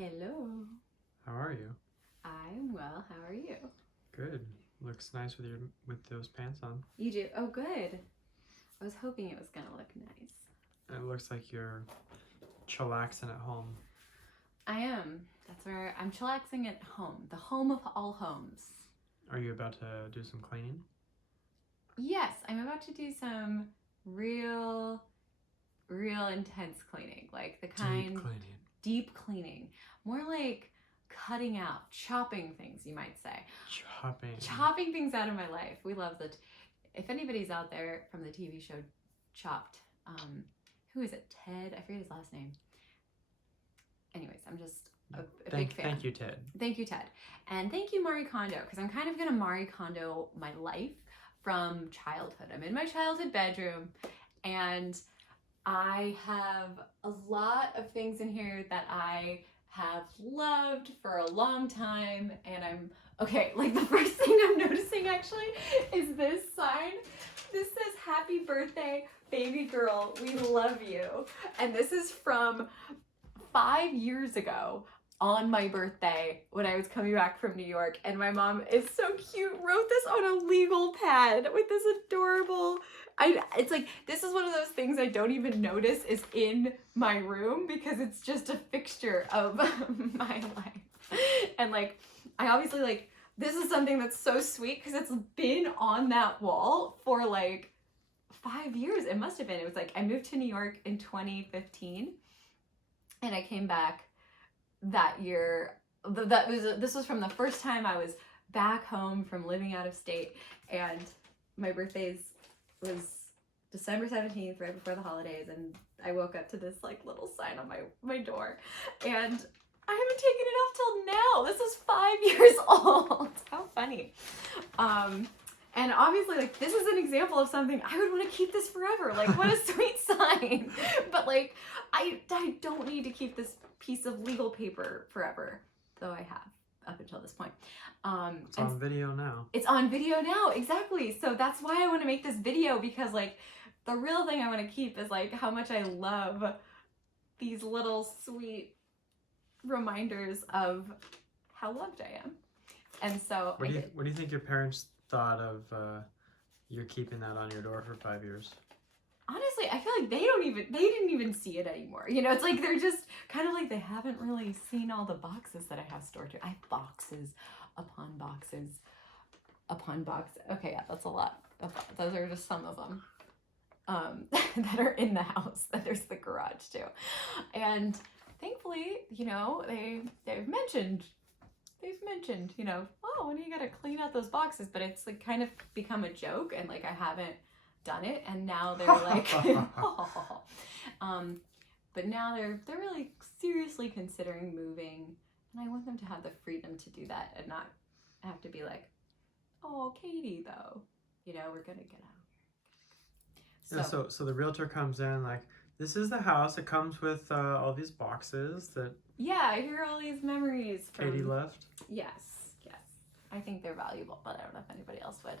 Hello. How are you? I'm well. How are you? Good. Looks nice with those pants on. You do? Oh, good. I was hoping it was gonna look nice. It looks like you're chillaxing at home. I am. That's where I'm chillaxing at home. The home of all homes. Are you about to do some cleaning? Yes, I'm about to do some real intense cleaning. Like the kind Deep cleaning. deep cleaning. More like cutting out, chopping things, you might say. Chopping things out of my life. We love that. If anybody's out there from the TV show Chopped, who is it? Ted? I forget his last name. Anyways, I'm just a big fan. Thank you, Ted. Thank you, Ted. And thank you, Marie Kondo, because I'm kind of going to Marie Kondo my life from childhood. I'm in my childhood bedroom, and I have a lot of things in here that I have loved for a long time, and I'm okay. Like the first thing I'm noticing actually is this sign. This says happy birthday baby girl, we love you. And this is from 5 years ago on my birthday when I was coming back from New York, and my mom is so cute, wrote this on a legal pad with this adorable, it's like, this is one of those things I don't even notice is in my room because it's just a fixture of my life. And like, I obviously like, this is something that's so sweet because it's been on that wall for like 5 years. It must have been. It was like, I moved to New York in 2015 and I came back that year. This was from the first time I was back home from living out of state, and my birthday was December 17th, right before the holidays, and I woke up to this like little sign on my door, and I haven't taken it off till now. This is 5 years old. How funny. And obviously, like, this is an example of something I would want to keep this forever. Like, what a sweet sign. But like, I don't need to keep this piece of legal paper forever, though I have up until this point. It's on video now. It's on video now, exactly. So that's why I want to make this video, because like the real thing I want to keep is like how much I love these little sweet reminders of how loved I am. And so what do you think your parents thought of you're keeping that on your door for 5 years? Honestly, I feel like they didn't even see it anymore. You know, it's like they're just kind of like they haven't really seen all the boxes that I have stored here. I have boxes upon boxes upon boxes. Okay, yeah, that's a lot. Those are just some of them that are in the house. There's the garage too. And thankfully, you know, they've mentioned, you know, oh, when are you gonna clean out those boxes? But it's like kind of become a joke, and like I haven't done it, and now they're like oh. But now they're really seriously considering moving, and I want them to have the freedom to do that and not have to be like, oh, Katie, though, you know, we're gonna get out here. So the realtor comes in like, this is the house. It comes with all these boxes that. Yeah, I hear all these memories from Katie left. Yes. I think they're valuable, but I don't know if anybody else would.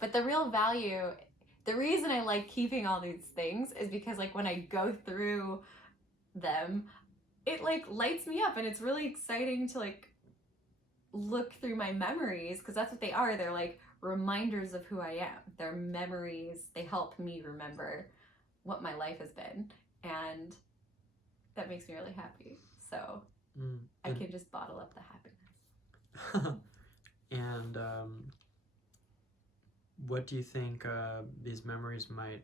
But the real value, the reason I like keeping all these things is because like when I go through them, it like lights me up, and it's really exciting to like look through my memories, because that's what they are. They're like reminders of who I am. They're memories. They help me remember what my life has been, and that makes me really happy. So I can just bottle up the happiness. And what do you think these memories might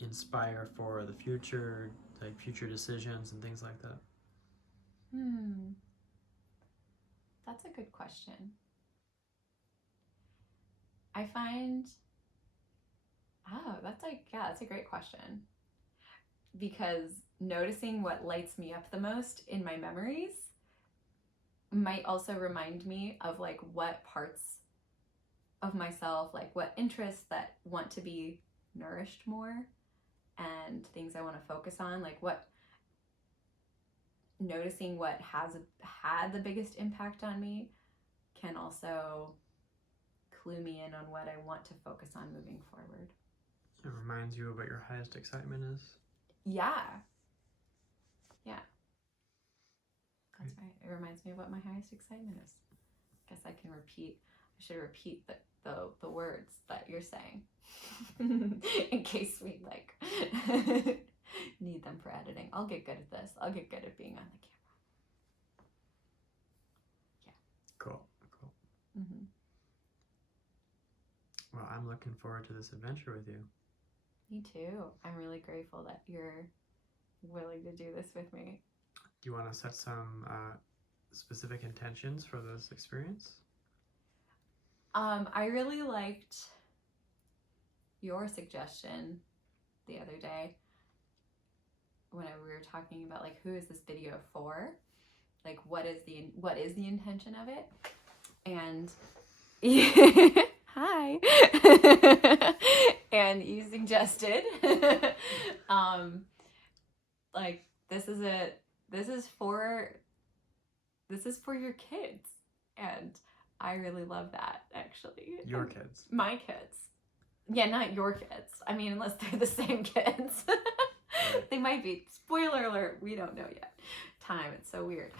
inspire for the future, like future decisions and things like that? That's a good question. I find, that's a great question. Because noticing what lights me up the most in my memories might also remind me of like what parts of myself, like what interests that want to be nourished more, and things I want to focus on, like noticing what has had the biggest impact on me can also clue me in on what I want to focus on moving forward. It reminds you of what your highest excitement is? Yeah. That's right. It reminds me of what my highest excitement is. I guess I should repeat the words that you're saying in case we like need them for editing. I'll get good at this. I'll get good at being on the Cool. camera. Mm-hmm. Well, I'm looking forward to this adventure with you. Me too. I'm really grateful that you're willing to do this with me. Do you want to set some specific intentions for this experience? I really liked your suggestion the other day whenever we were talking about like who is this video for? Like what is the intention of it? And hi. And you suggested like this is for your kids, and I really love that, actually. Your kids. My kids. Yeah, not your kids. I mean, unless they're the same kids. They might be. Spoiler alert, we don't know yet. Time, it's so weird.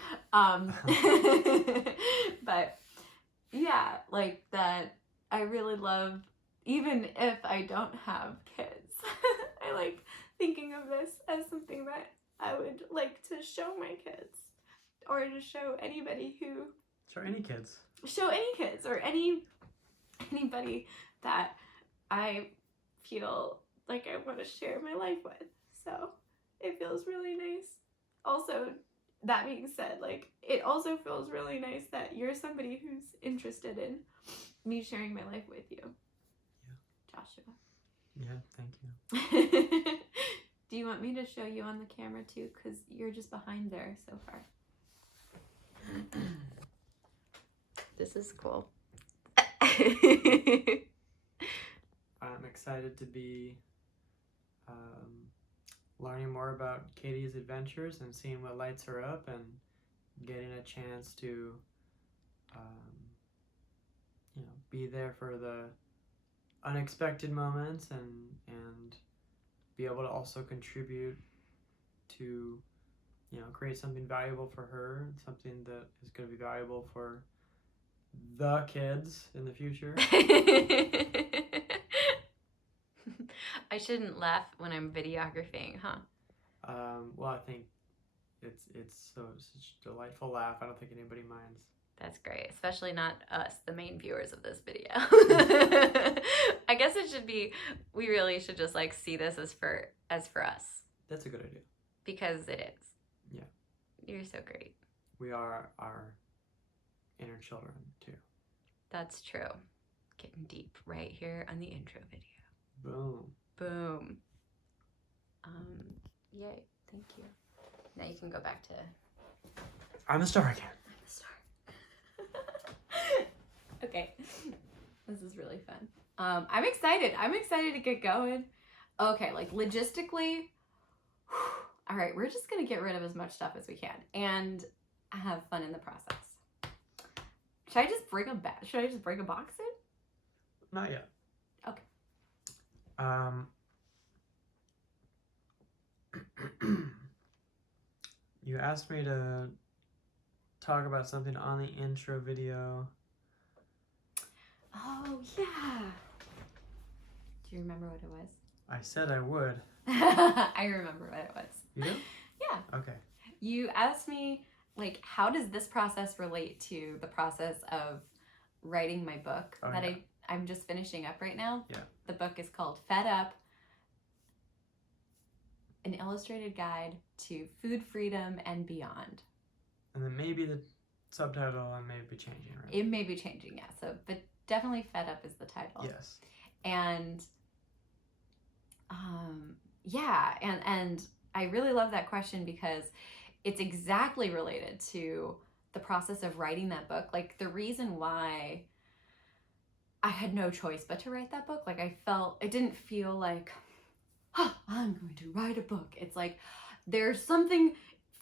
But yeah, like that, I really love, even if I don't have kids, I like thinking of this as something that I would like to show my kids, or to show anybody who Show any kids. or anybody that I feel like I want to share my life with. So it feels really nice. Also, that being said, like it also feels really nice that you're somebody who's interested in me sharing my life with you. Yeah. Joshua. Yeah, thank you. Do you want me to show you on the camera too? Because you're just behind there so far. This is cool. I'm excited to be learning more about Katie's adventures and seeing what lights her up, and getting a chance to be there for the unexpected moments, and be able to also contribute to create something valuable for her, something that is going to be valuable for the kids in the future. I shouldn't laugh when I'm videographing, huh? Well, I think it's such a delightful laugh. I don't think anybody minds. That's great, especially not us, the main viewers of this video. I guess it should be, we really should just like see this as for us. That's a good idea. Because it is. Yeah. You're so great. We are our inner children too. That's true. Getting deep right here on the intro video. Boom. Boom. Yay. Thank you. Now you can go back to... I'm the star again. I'm the star. Okay. This is really fun. I'm excited. I'm excited to get going. Okay, like logistically, all right, we're just going to get rid of as much stuff as we can and have fun in the process. Should I just bring a box in? Not yet. Okay. You asked me to talk about something on the intro video. Oh, yeah. Do you remember what it was? I said I would. I remember what it was. You do? Yeah. Okay. You asked me, like, how does this process relate to the process of writing my book that I'm just finishing up right now? Yeah. The book is called Fed Up, an illustrated guide to food freedom and beyond. And then maybe the subtitle may be changing, right? It may be changing, yeah. So, but definitely Fed Up is the title. Yes. And yeah, and I really love that question because it's exactly related to the process of writing that book. Like the reason why I had no choice but to write that book, like it didn't feel like, I'm going to write a book. It's like there's something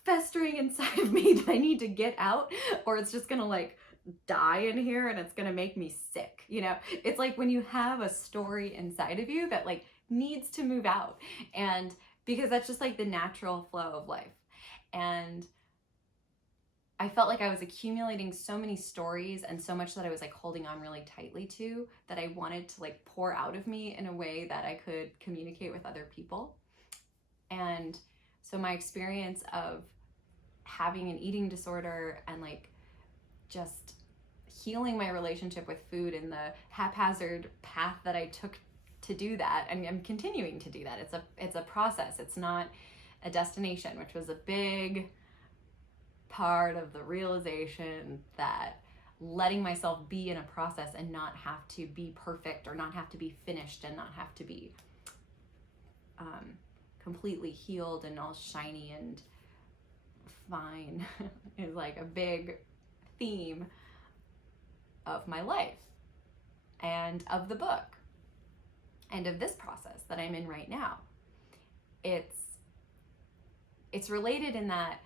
festering inside of me that I need to get out, or it's just gonna like die in here and it's gonna make me sick. It's like when you have a story inside of you that like needs to move out, and because that's just like the natural flow of life. And I felt like I was accumulating so many stories and so much that I was like holding on really tightly to, that I wanted to like pour out of me in a way that I could communicate with other people. And so my experience of having an eating disorder and like just healing my relationship with food and the haphazard path that I took to do that, and I'm continuing to do that. It's a process. It's not a destination, which was a big part of the realization that letting myself be in a process and not have to be perfect or not have to be finished and not have to be completely healed and all shiny and fine is like a big theme of my life and of the book and of this process that I'm in right now. It's related in that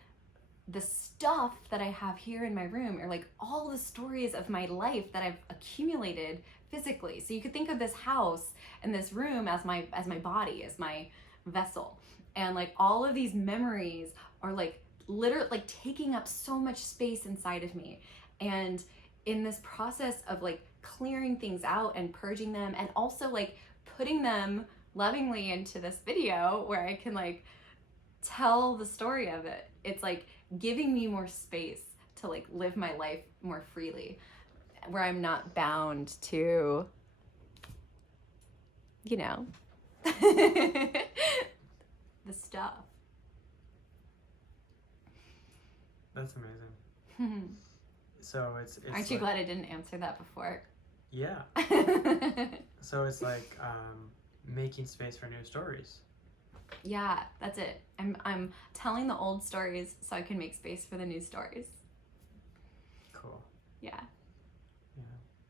the stuff that I have here in my room are like all the stories of my life that I've accumulated physically. So you could think of this house and this room as my body, as my vessel. And like all of these memories are like literally like taking up so much space inside of me. And in this process of like clearing things out and purging them, and also like putting them lovingly into this video where I can like tell the story of it, it's like giving me more space to like live my life more freely, where I'm not bound to, you know, the stuff. That's amazing. So it's Aren't you like, glad I didn't answer that before? yeah. So it's like making space for new stories. Yeah, that's it. I'm telling the old stories so I can make space for the new stories. Cool. Yeah.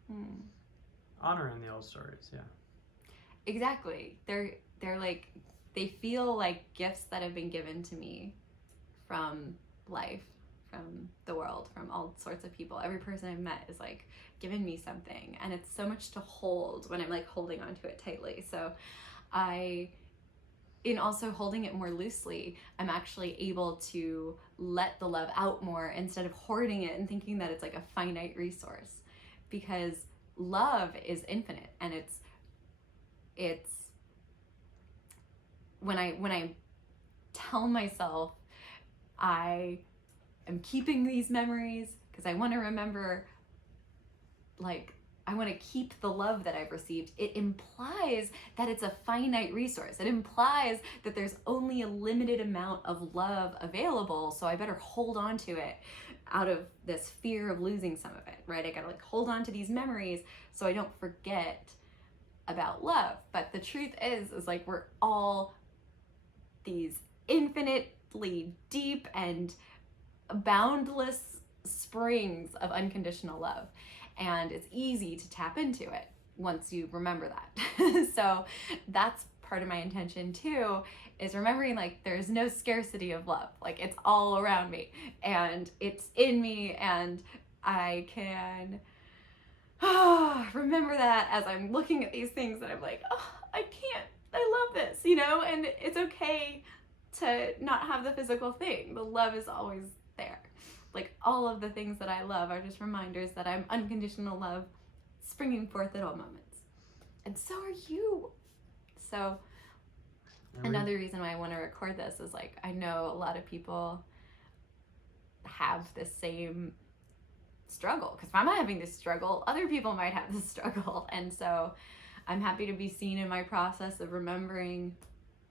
Yeah. Honoring the old stories, yeah. Exactly. They're like, they feel like gifts that have been given to me from life, from the world, from all sorts of people. Every person I've met is like given me something, and it's so much to hold when I'm like holding onto it tightly. So in also holding it more loosely, I'm actually able to let the love out more instead of hoarding it and thinking that it's like a finite resource, because love is infinite. And it's when I tell myself I am keeping these memories because I want to remember, like, I want to keep the love that I've received, it implies that it's a finite resource. It implies that there's only a limited amount of love available, so I better hold on to it out of this fear of losing some of it, right? I gotta like hold on to these memories so I don't forget about love. But the truth is like we're all these infinitely deep and boundless springs of unconditional love. And it's easy to tap into it once you remember that. So that's part of my intention too, is remembering like there's no scarcity of love. Like it's all around me and it's in me, and I can remember that as I'm looking at these things that I'm like, oh, I love this, you know? And it's okay to not have the physical thing. The love is always there. Like all of the things that I love are just reminders that I'm unconditional love springing forth at all moments. And so are you. So another reason why I want to record this is like, I know a lot of people have the same struggle, because if I'm having this struggle, other people might have this struggle. And so I'm happy to be seen in my process of remembering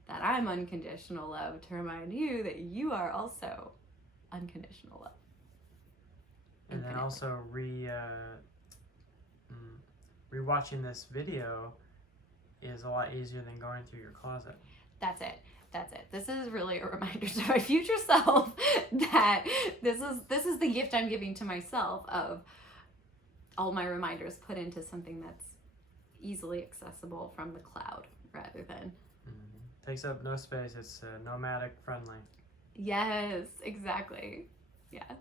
that I'm unconditional love, to remind you that you are also unconditional love. And then also rewatching this video is a lot easier than going through your closet. That's it. This is really a reminder to my future self that this is the gift I'm giving to myself, of all my reminders put into something that's easily accessible from the cloud rather than. Takes up no space. It's nomadic friendly. Yes, exactly. Yeah,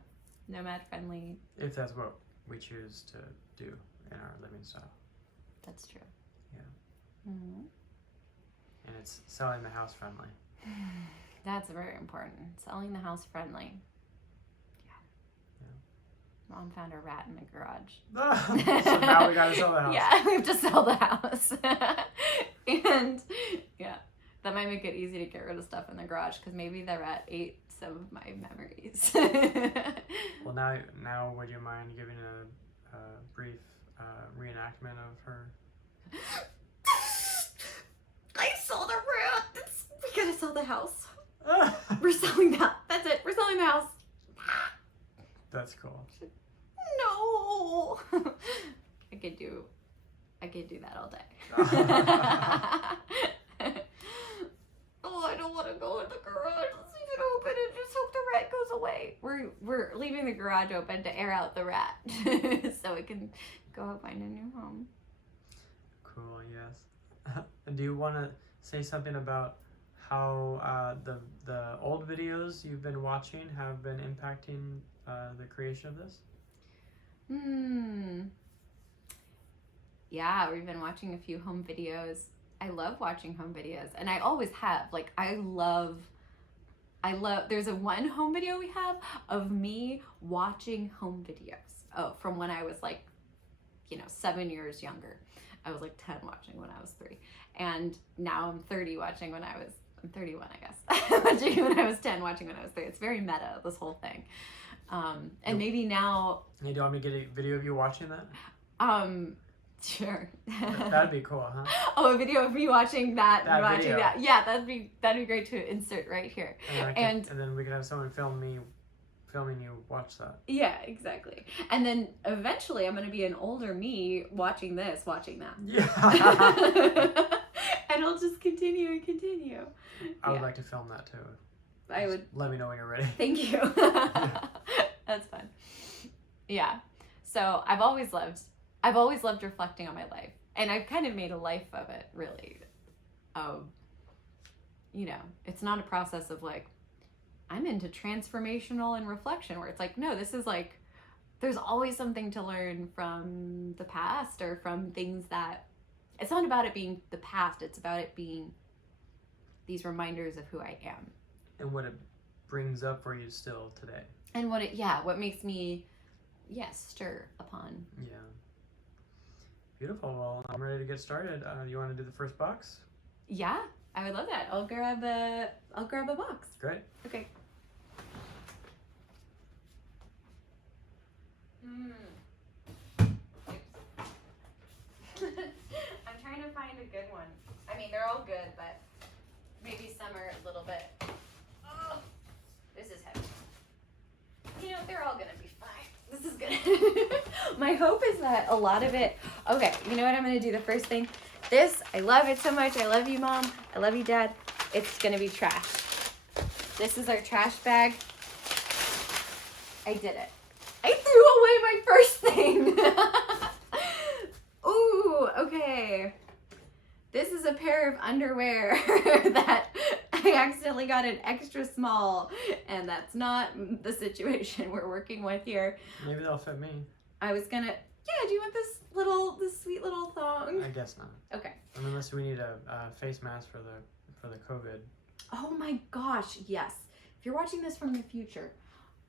nomad friendly. If that's what we choose to do in our living style. That's true. Yeah. Mm-hmm. And it's selling the house friendly. That's very important. Selling the house friendly. Yeah. Mom found a rat in the garage. So now we gotta sell the house. Yeah, we have to sell the house. And yeah, that might make it easy to get rid of stuff in the garage because maybe the rat ate some of my memories. Well, now would you mind giving a brief reenactment of her? I saw the rat. We gotta sell the house. We're selling that. That's it. We're selling the house. That's cool. No. I could do that all day. Oh, I don't want to go in the garage. Let's leave it open and just hope the rat goes away. We're leaving the garage open to air out the rat so it can go find a new home. Cool. Yes. Do you want to say something about how the old videos you've been watching have been impacting the creation of this? Yeah, we've been watching a few home videos. I love watching home videos, and I always have. Like, I love, there's one home video we have of me watching home videos. Oh, from when I was 7 years younger. I was 10 watching when I was 3. And now I'm 30 watching when I'm 31, I guess. Watching when I was 10, watching when I was 3. It's very meta, this whole thing. And maybe now... Hey, do you want me to get a video of you watching that? Sure. That'd be cool, huh? Oh, a video of me watching that. Video. That. Yeah, that'd be great to insert right here. And then we could have someone filming you watch that. Yeah, exactly. And then eventually I'm going to be an older me watching that. Yeah. And it'll just continue and continue. I would like to film that too. I would. Let me know when you're ready. Thank you. That's fun. Yeah. So I've always loved reflecting on my life. And I've kind of made a life of it, really. It's not a process of I'm into transformational and reflection where it's no, this is there's always something to learn from the past or from things that, it's not about it being the past, it's about it being these reminders of who I am. And what it brings up for you still today. And what makes me, stir upon. Yeah. Beautiful. Well, I'm ready to get started. You want to do the first box? Yeah, I would love that. I'll grab a box. Great. Okay. I'm trying to find a good one. I mean, they're all good, but maybe some are a little bit. Oh, this is heavy. They're all gonna be fine. This is good. My hope is that a lot of it. Okay, you know what I'm gonna do? The first thing. This, I love it so much. I love you, Mom. I love you, Dad. It's gonna be trash. This is our trash bag. I did it. I threw away my first thing. Ooh, okay. This is a pair of underwear that I accidentally got an extra small, and that's not the situation we're working with here. Maybe they'll fit me. I was gonna, do you want this sweet little thong? I guess not. Okay. Unless we need a face mask for the COVID. Oh my gosh, yes. If you're watching this from the future,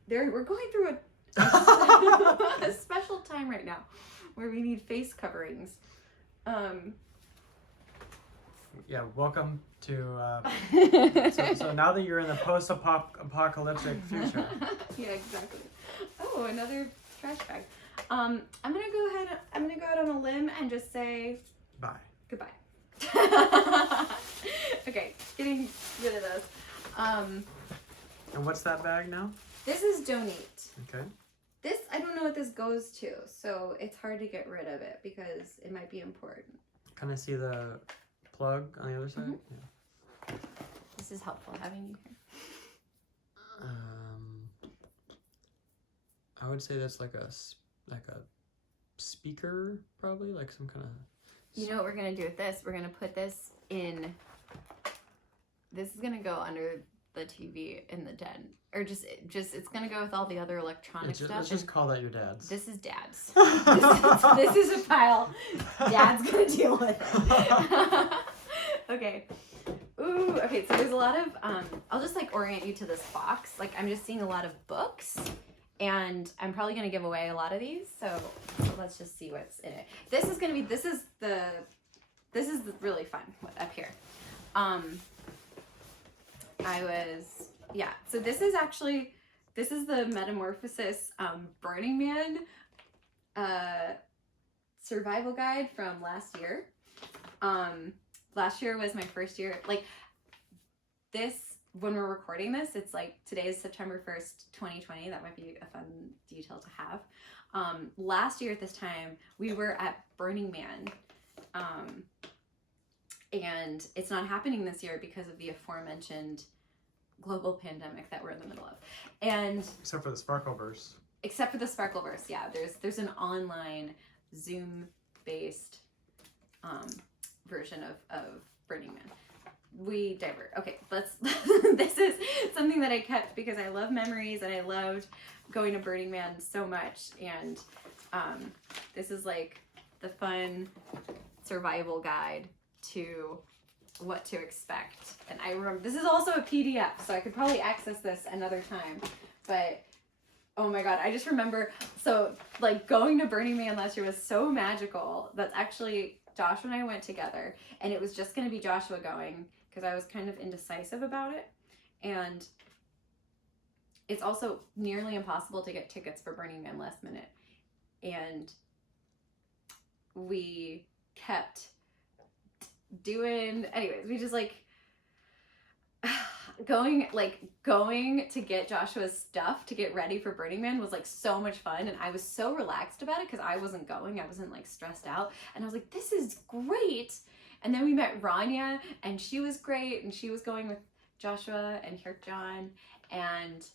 we're going through a special time right now where we need face coverings. Yeah, welcome to. So now that you're in the post-apocalyptic future. Yeah, exactly. Oh, another trash bag. I'm gonna go out on a limb and just say Bye. Goodbye. Okay, getting rid of those. And what's that bag now? This is donate. Okay. This, I don't know what this goes to, so it's hard to get rid of it because it might be important. Can I see the plug on the other side? Mm-hmm. Yeah. This is helpful having you here. I would say that's like a speaker, probably, like some kind of. You know what we're gonna do with this? We're gonna put this in. This is gonna go under the TV in the den, or just it's gonna go with all the other electronic stuff. Let's just call that your dad's. This is Dad's. this is a pile. Dad's gonna deal with it. Okay. Ooh. Okay. So there's a lot of. I'll just orient you to this box. I'm just seeing a lot of books, And I'm probably going to give away a lot of these, so let's just see what's in it. This is the really fun one up here. So this is the Metamorphosis Burning Man survival guide from last year. Last year was my first year. Like this, when we're recording this, it's like today is September 1st, 2020. That might be a fun detail to have. Last year at this time, we were at Burning Man. And it's not happening this year because of the aforementioned global pandemic that we're in the middle of. And except for the Sparkleverse. Except for the Sparkleverse, yeah. There's an online Zoom-based version of Burning Man. We divert. Okay, this is something that I kept because I love memories and I loved going to Burning Man so much. And this is like the fun survival guide to what to expect. And I remember this is also a PDF, so I could probably access this another time. But oh my god, I just remember, so like going to Burning Man last year was so magical. That's actually Joshua and I went together, and it was just going to be Joshua going because I was kind of indecisive about it. And it's also nearly impossible to get tickets for Burning Man last minute. And we kept doing, anyways, we just like going to get Joshua's stuff to get ready for Burning Man was like so much fun, and I was so relaxed about it because I wasn't going, I wasn't like stressed out, and I was like, this is great. And then we met Rania, and she was great, and she was going with Joshua and her John, and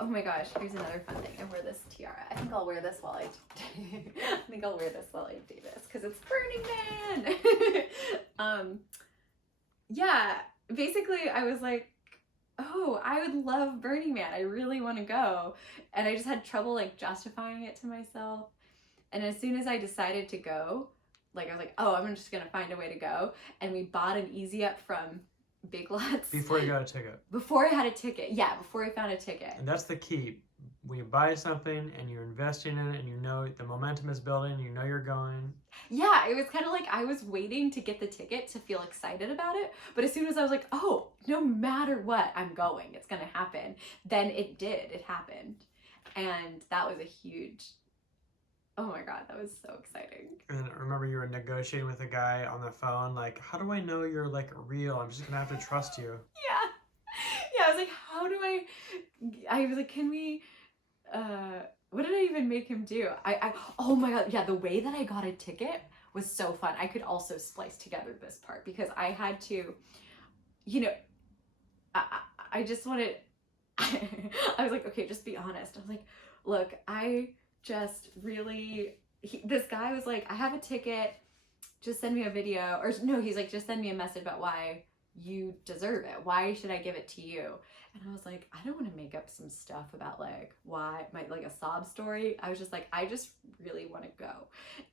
oh my gosh, here's another fun thing. I wear this tiara. I think I'll wear this while I do this because it's Burning Man. Yeah, basically I was like, oh, I would love Burning Man. I really want to go. And I just had trouble like justifying it to myself. And as soon as I decided to go, like I was like, oh, I'm just going to find a way to go. And we bought an Easy Up from Big Lots. Before you got a ticket. Before I had a ticket. Yeah, before I found a ticket. And that's the key. When you buy something and you're investing in it and you know the momentum is building, you know you're going. Yeah, it was kind of like I was waiting to get the ticket to feel excited about it. But as soon as I was like, oh, no matter what, I'm going. It's going to happen. Then it did. It happened. And that was a huge... Oh my god, that was so exciting. And I remember you were negotiating with a guy on the phone, like, how do I know you're like real? I'm just gonna have to trust you. Yeah, I was like, how do I was like, can we, what did I even make him do? Oh my god, yeah, the way that I got a ticket was so fun. I could also splice together this part because I had to, you know, I just wanted, I was like, okay, just be honest. I was like, look, I just really, this guy was like, I have a ticket, just send me a video, or no, he's like, just send me a message about why you deserve it. Why should I give it to you? And I was like, I don't want to make up some stuff about like why, like a sob story. I was just like, I just really want to go.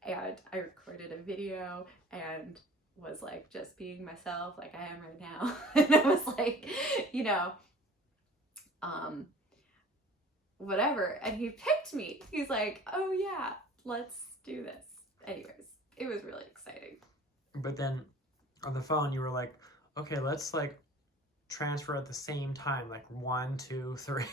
And I recorded a video and was like just being myself like I am right now. And I was like, you know, whatever. And he picked me. He's like, oh yeah, let's do this. Anyways, it was really exciting. But then on the phone you were like, okay, let's like transfer at the same time, like 1, 2, 3.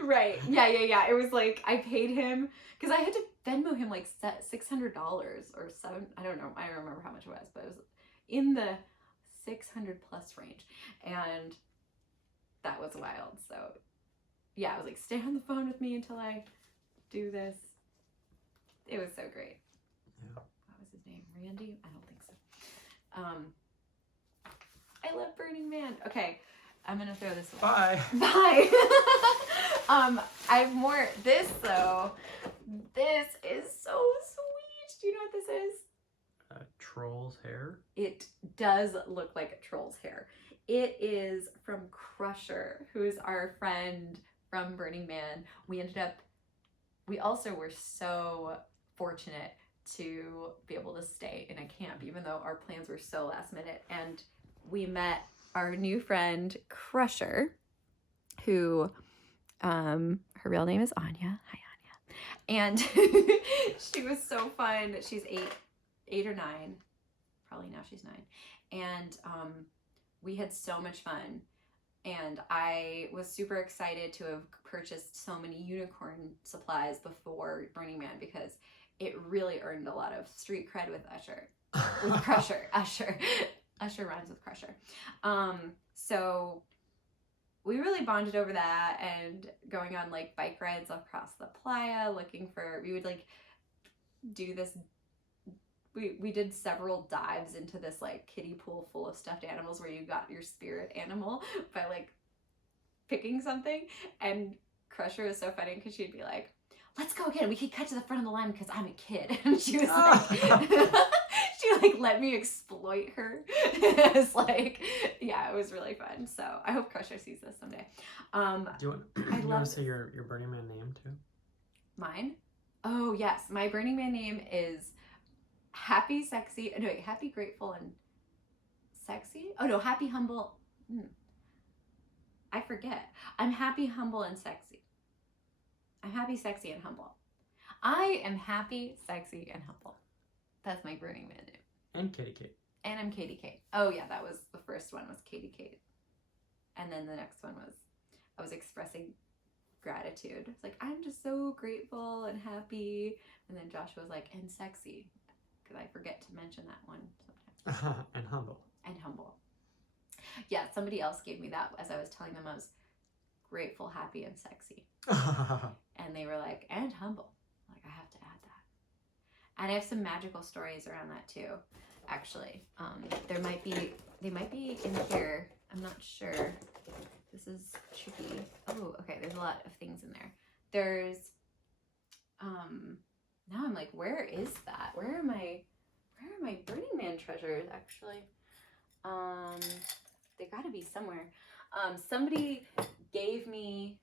Right. Yeah. It was like I paid him because I had to Venmo him like $600 or $7. I don't know. I don't remember how much it was, but it was in the 600 plus range, and that was wild. So yeah, I was like, stay on the phone with me until I do this. It was so great. Yeah. What was his name? Randy? I don't think so. I love Burning Man. Okay, I'm gonna throw this away. Bye. Bye. I have more. This though, this is so sweet. Do you know what this is? Troll's hair? It does look like a troll's hair. It is from Crusher, who is our friend from Burning Man. We also were so fortunate to be able to stay in a camp, even though our plans were so last minute. And we met our new friend, Crusher, who Her real name is Anya. Hi, Anya. And she was so fun. She's 8 or 9. Probably now she's 9. And we had so much fun. And I was super excited to have purchased so many unicorn supplies before Burning Man because it really earned a lot of street cred with Usher. With Crusher. Usher. Usher rhymes with Crusher. So we really bonded over that and going on like bike rides across the playa looking for, we would like do this, we did several dives into this like kiddie pool full of stuffed animals where you got your spirit animal by like picking something. And Crusher was so funny because she'd be like, let's go again, we could cut to the front of the line because I'm a kid. And she was like she like let me exploit her. It's like, yeah, it was really fun. So I hope Crusher sees this someday. Do you want to say your Burning Man name too? Mine? Oh yes, my Burning Man name is Happy, Sexy, no wait, Happy, Grateful, and Sexy? Oh no, Happy, Humble, I forget. I'm happy, humble, and sexy. I'm happy, sexy, and humble. I am happy, sexy, and humble. That's my Burning Man name. And Kitty Kate. And I'm Katie Kate. Oh yeah, that was, the first one was Katie Kate. And then the next one was, I was expressing gratitude. It's like, I'm just so grateful and happy. And then Joshua was like, and sexy. Because I forget to mention that one sometimes. And humble. And humble. Yeah, somebody else gave me that as I was telling them I was grateful, happy, and sexy. And they were like, and humble. Like, I have to add that. And I have some magical stories around that too, actually. They might be in here. I'm not sure. This is tricky. Oh, okay, there's a lot of things in there. There's, now I'm like, where is that? Where are my Burning Man treasures, actually? They gotta be somewhere. Somebody gave me,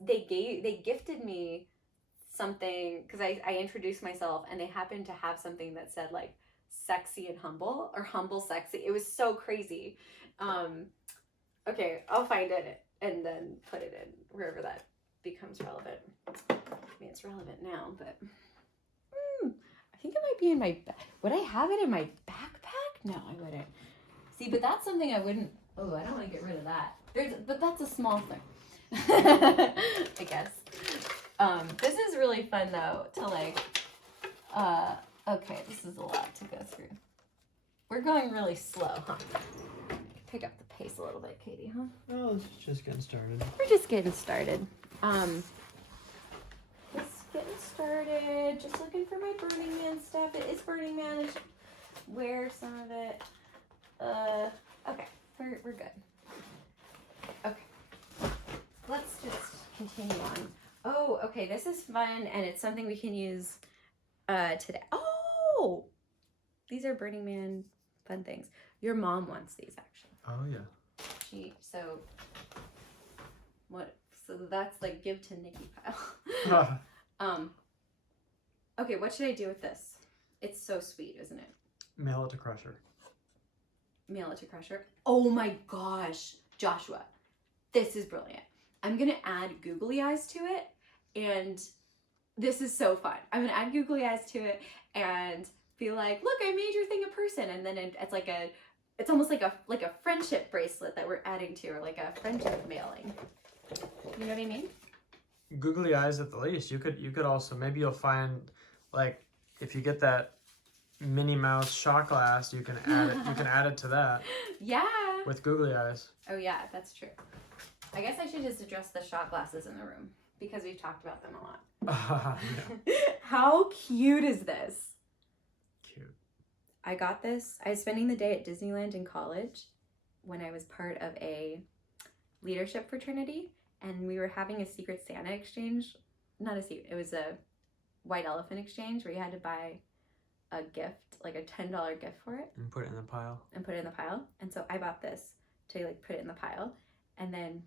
they gifted me something, because I introduced myself, and they happened to have something that said, like, sexy and humble, or humble sexy. It was so crazy. Okay, I'll find it and then put it in wherever that becomes relevant. I mean, it's relevant now, but I think it might be in my, would I have it in my backpack? No, I wouldn't. See, but that's something I wouldn't, oh, I don't want to get rid of that. But that's a small thing, I guess. This is really fun though, to like, okay, this is a lot to go through. We're going really slow, huh? Pick up the pace a little bit, Katie, huh? Oh, it's just getting started. We're just getting started. Just looking for my Burning Man stuff. It is Burning Man. I should wear some of it. Okay, we're good. Okay, let's just continue on. Oh, okay, this is fun, and it's something we can use today. Oh, these are Burning Man fun things. Your mom wants these, actually. Oh yeah. So that's like give to Nikki pile. Okay, what should I do with this? It's so sweet, isn't it? Mail it to Crusher. Mail it to Crusher. Oh my gosh, Joshua, this is brilliant. I'm gonna add googly eyes to it, and this is so fun. I'm gonna add googly eyes to it and be like, look, I made your thing a person, and then it's like it's almost like a friendship bracelet that we're adding to, or like a friendship mailing. You know what I mean? Googly eyes at the least. You could also, maybe you'll find, like, if you get that Minnie Mouse shot glass, you can add it. You can add it to that. Yeah. With googly eyes. Oh yeah, that's true. I guess I should just address the shot glasses in the room because we've talked about them a lot. Yeah. How cute is this? Cute. I got this. I was spending the day at Disneyland in college when I was part of a leadership fraternity, and we were having a Secret Santa exchange. Not a secret. It was a white elephant exchange where you had to buy a gift, like a $10 gift for it. And put it in the pile. And so I bought this to like put it in the pile. And then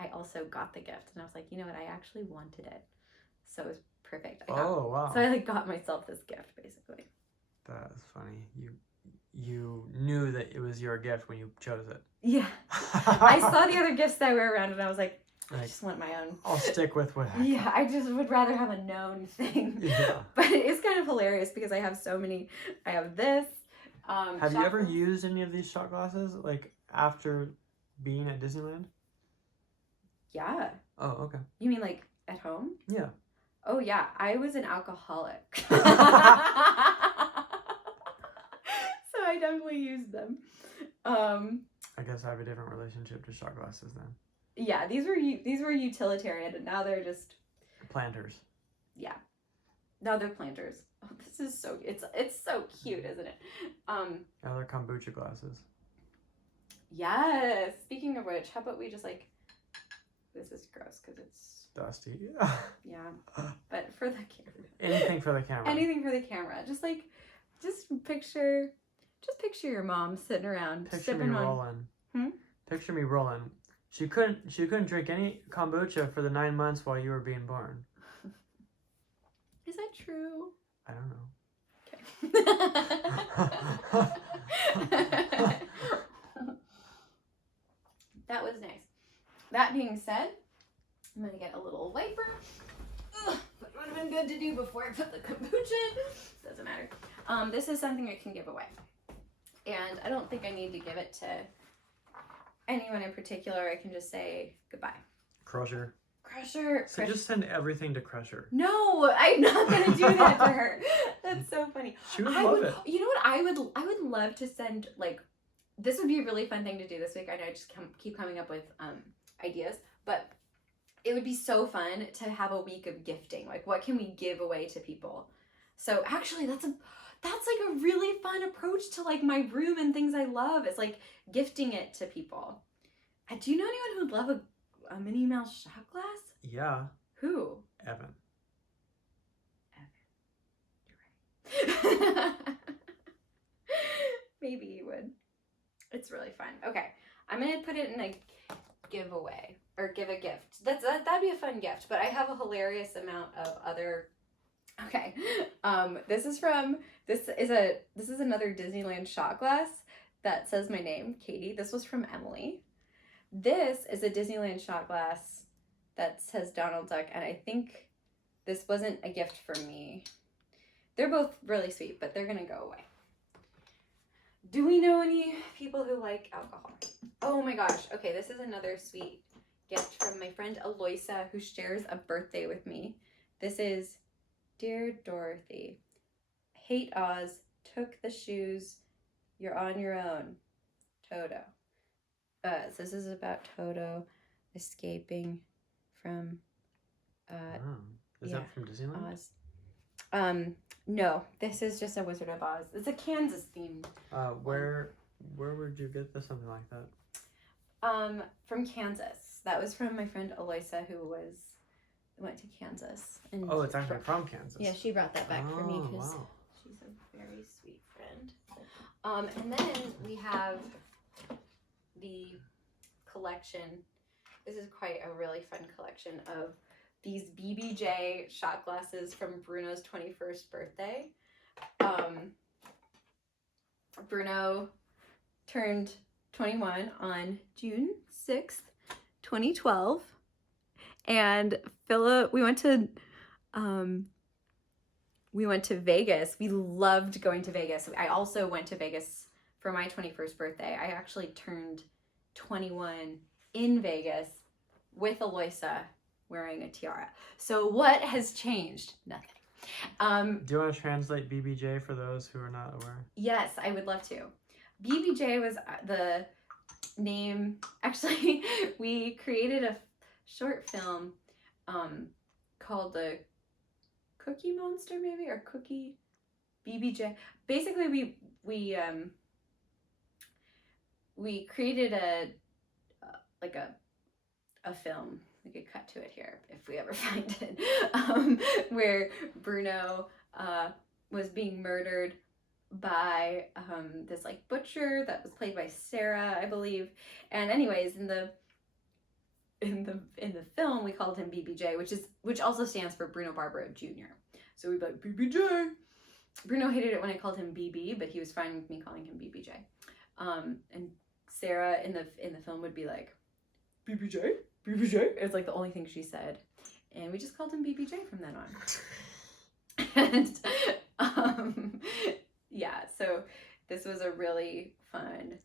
I also got the gift, and I was like, you know what? I actually wanted it. So it was perfect. Oh, wow. So I like got myself this gift, basically. That is funny. You knew that it was your gift when you chose it. Yeah. I saw the other gifts that were around and I was like, I Like, just want my own. I'll stick with what I Yeah, I just would rather have a known thing. Yeah. But it's kind of hilarious because I have so many. I have this. Have you shot ever glass. used any of these shot glasses, like, after being at Disneyland? Yeah. Oh, okay. You mean like at home? Yeah. Oh yeah, I was an alcoholic. So I definitely used them. I guess I have a different relationship to shot glasses then. Yeah, these were utilitarian, and now they're just Planters. now they're planters. Oh, this is so it's so cute, isn't it? Now they're kombucha glasses. Yes. Speaking of which, how about we just like this is gross because it's Dusty. yeah, but for the camera. Anything for the camera. Anything for the camera. Just picture your mom sitting around Picture sipping me on. rolling. Picture me rolling. She couldn't drink any kombucha for the 9 months while you were being born. Is that true? I don't know. Okay. That was nice. That being said, I'm gonna get a little wiper. Ugh, that would have been good to do before I put the kombucha in. Doesn't matter. This is something I can give away. And I don't think I need to give it to anyone in particular. I can just say goodbye. Crusher. Crusher. So just send everything to Crusher. No, I'm not gonna do that to her. That's so funny. She would love it. You know what? I would love to send, like, this would be a really fun thing to do this week. I know I just keep coming up with ideas, but it would be so fun to have a week of gifting. Like, what can we give away to people? So actually, that's like a really fun approach to like my room and things I love. Is like gifting it to people. Do you know anyone who'd love a Minnie Mouse shot glass? Yeah. Who? Evan. You're right. Maybe he would. It's really fun. Okay, I'm gonna put it in a giveaway or give a gift. That'd be a fun gift. But I have a hilarious amount of other. Okay, this is another Disneyland shot glass that says my name, Katie. This was from Emily. This is a Disneyland shot glass that says Donald Duck, and I think this wasn't a gift for me. They're both really sweet, but they're gonna go away. Do we know any people who like alcohol? Oh my gosh. Okay, this is another sweet gift from my friend Aloysa, who shares a birthday with me. This is, Dear Dorothy, hate Oz, took the shoes, you're on your own, Toto. So this is about Toto escaping from Is that from Disneyland? Oz. No, this is just a Wizard of Oz. It's a Kansas themed. Where would you get something like that? From Kansas. That was from my friend Aloysa, who went to Kansas. And Oh, it's actually from Kansas. yeah, she brought that back for me because wow. she's a very sweet friend. And then we have the collection. This is quite a really fun collection of these BBJ shot glasses from Bruno's 21st birthday. Bruno turned 21 on June 6th, 2012. And Philip, we went to Vegas. We loved going to Vegas. I also went to Vegas for my 21st birthday. I actually turned 21 in Vegas with Aloysa wearing a tiara. So what has changed? Nothing. Do you want to translate BBJ for those who are not aware? Yes, I would love to. BBJ was the name. Actually, we created a short film called The Cookie Monster, maybe, or Cookie BBJ. Basically, we created a film. We could cut to it here if we ever find it, where Bruno was being murdered by this like butcher that was played by Sarah, I believe. And anyways, in the film, we called him BBJ, which also stands for Bruno Barbaro Jr. So we'd be like BBJ. Bruno hated it when I called him BB, but he was fine with me calling him BBJ. And Sarah in the film would be like, BBJ? BBJ? It's like the only thing she said. And we just called him BBJ from then on. And yeah, so this was a really fun.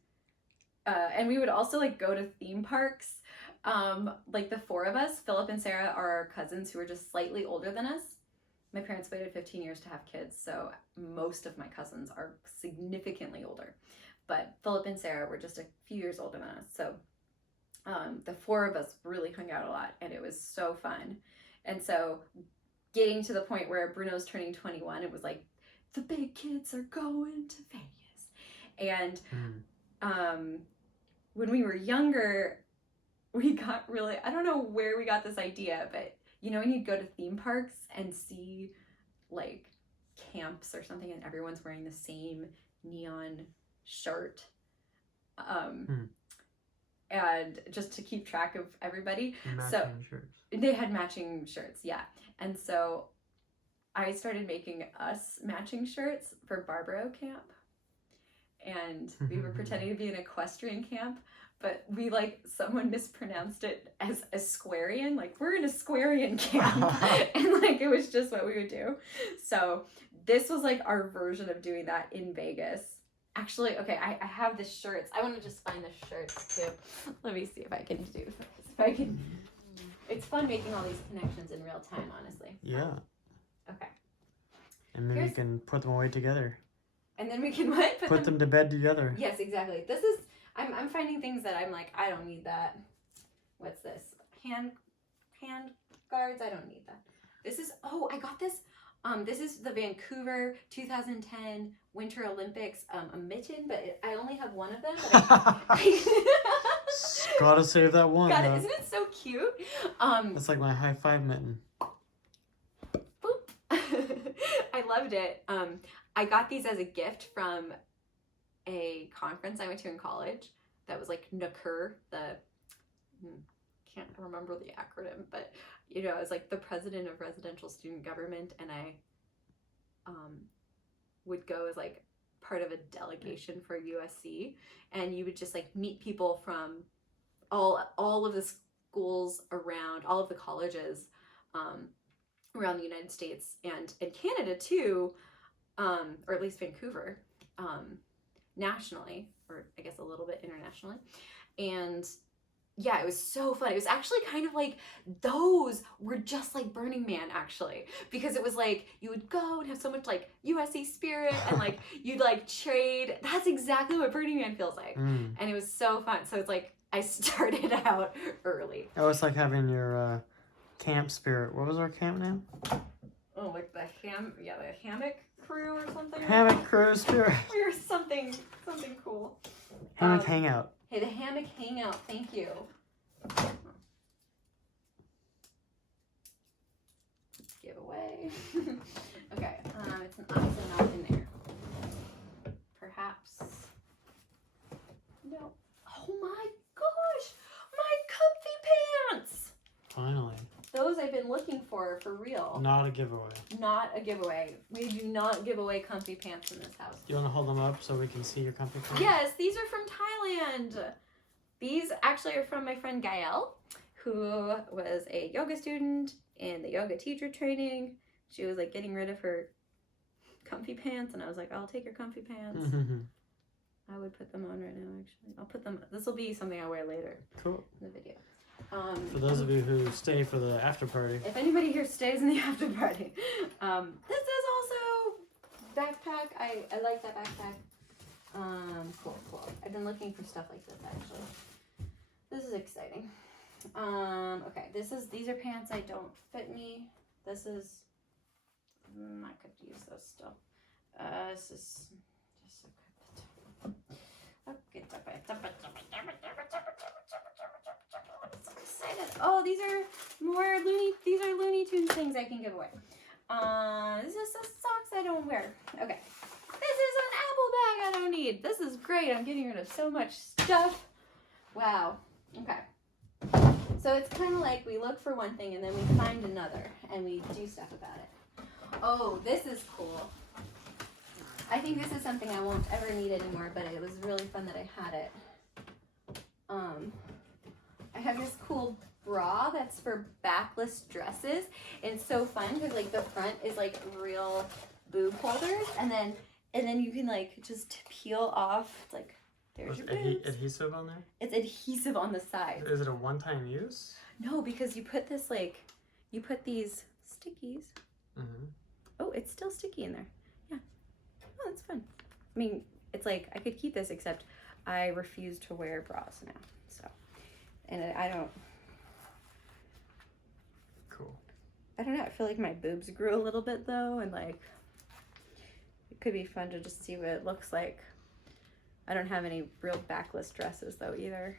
And we would also like go to theme parks. Like the four of us, Philip and Sarah are our cousins who are just slightly older than us. My parents waited 15 years to have kids, so most of my cousins are significantly older. But Philip and Sarah were just a few years older than us. So the four of us really hung out a lot, and it was so fun. And so getting to the point where Bruno's turning 21, it was like, the big kids are going to Vegas. And when we were younger, we got really, I don't know where we got this idea, but you know, when you'd go to theme parks and see like camps or something and everyone's wearing the same neon shirt. And just to keep track of everybody. Matching shirts. They had matching shirts, yeah. And so I started making us matching shirts for Barbaro Camp. And we were pretending to be an equestrian camp, but we someone mispronounced it as Asquarian. Like, we're an Asquarian camp. And it was just what we would do. So this was our version of doing that in Vegas. Actually, okay, I have the shirts. I want to just find the shirts too. Let me see if I can do this. If I can. It's fun making all these connections in real time, honestly. Yeah. Okay. And then you can put them away together. And then we can what? Put them to bed together. Yes, exactly. This is, I'm finding things that I'm like, I don't need that. What's this? Hand guards? I don't need that. This is, oh, I got this. This is the Vancouver 2010 Winter Olympics a mitten, but I only have one of them. But Gotta save that one. Got it. Isn't it so cute? That's like my high five mitten. Boop. I loved it. I got these as a gift from a conference I went to in college that was NACUR, can't remember the acronym, but it was the president of residential student government, and I would go as part of a delegation for USC, and you would just meet people from all of the schools around, all of the colleges around the United States and Canada too, or at least Vancouver, nationally, or I guess a little bit internationally. And yeah, it was so fun. It was actually kind of those were just like Burning Man, actually, because it was you would go and have so much USC spirit, and you'd trade. That's exactly what Burning Man feels like. And it was so fun. So it's I started out early. Oh, it's like having your camp spirit. What was our camp name? Oh, the hammock crew or something. Hammock crew spirit. Or something cool. Hammock hangout. Hey, the hammock hangout. Thank you. Giveaway. Okay. It's obviously not in there. Perhaps. No. Oh my gosh! My comfy pants! Finally. Those I've been looking for real. Not a giveaway. Not a giveaway. We do not give away comfy pants in this house. Do you want to hold them up so we can see your comfy pants? Yes, these are from Thailand. These actually are from my friend Gael, who was a yoga student in the yoga teacher training. She was getting rid of her comfy pants, and I was like, I'll take your comfy pants. I would put them on right now, actually. I'll put them, this will be something I wear later. Cool. In the video. For those of you who stay for the after party. If anybody here stays in the after party. This is also backpack. I like that backpack. Cool. I've been looking for stuff like this, actually. This is exciting. Okay, these are pants that don't fit me. This is, I could use those still. This is just okay. So excited. Oh, these are Looney Tunes things I can give away. This is the socks I don't wear. Okay. This is an Apple bag I don't need. This is great. I'm getting rid of so much stuff. Wow. Okay. So it's kind of we look for one thing and then we find another and we do stuff about it. Oh, this is cool. I think this is something I won't ever need anymore, but it was really fun that I had it. I have this cool bra that's for backless dresses. And it's so fun because like the front is like real boob holders, and then you can like just peel off. It's like there's your boobs. Adhesive on there? It's adhesive on the side. Is it a one-time use? No, because you put this like you put these stickies. Mm-hmm. Oh, it's still sticky in there. Yeah. Oh, that's fun. I mean, it's like I could keep this, except I refuse to wear bras now. So, and I don't. Cool. I don't know. I feel like my boobs grew a little bit though, and like it could be fun to just see what it looks like. I don't have any real backless dresses though either.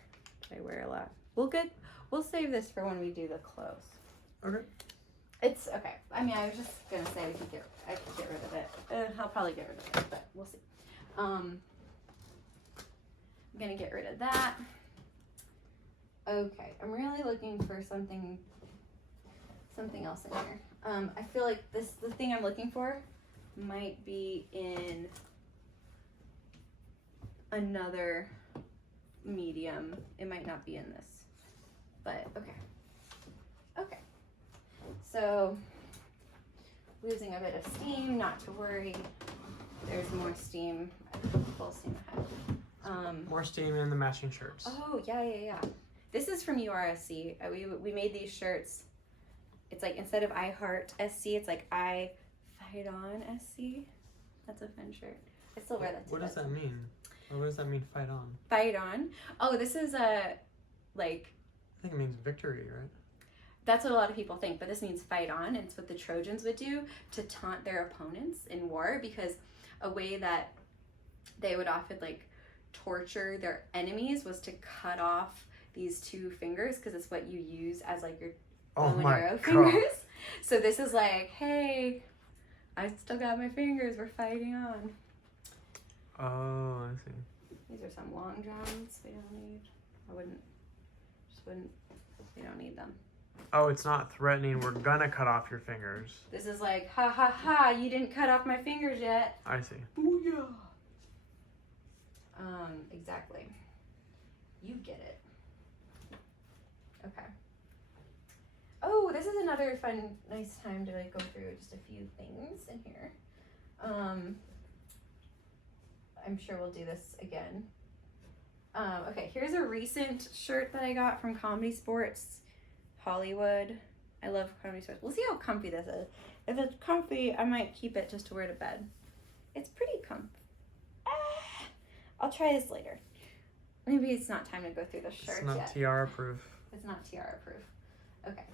I wear a lot. We'll save this for when we do the clothes. Okay. It's okay. I mean, I was just gonna say I could get rid of it. I'll probably get rid of it, but we'll see. I'm gonna get rid of that. Okay, I'm really looking for something else in here. I feel like the thing I'm looking for might be in another medium. It might not be in this, but okay. Okay. So, losing a bit of steam, not to worry. There's more steam, full steam ahead. More steam in the matching shirts. Oh, yeah. This is from URSC. We made these shirts. It's like, instead of I Heart SC, it's like I Fight On SC. That's a fun shirt. I still wear that today. What does that mean? Or what does that mean, fight on? Fight On? Oh, this is like... I think it means victory, right? That's what a lot of people think, but this means fight on. It's what the Trojans would do to taunt their opponents in war, because a way that they would often like torture their enemies was to cut off these two fingers, because it's what you use as like your bow and arrow fingers. So this is like, hey, I still got my fingers, we're fighting on. Oh, I see. These are some long johns we don't need. We don't need them. Oh, it's not threatening, we're gonna cut off your fingers. This is like, ha ha ha, you didn't cut off my fingers yet. I see. Booyah. Exactly. You get it. Okay. Oh, this is another fun, nice time to like go through just a few things in here. I'm sure we'll do this again. Okay, here's a recent shirt that I got from Comedy Sports Hollywood. I love Comedy Sports. We'll see how comfy this is. If it's comfy, I might keep it just to wear to bed. It's pretty comfy. I'll try this later. Maybe it's not time to go through the shirt It's not yet. tiara proof. It's not tiara proof. Okay.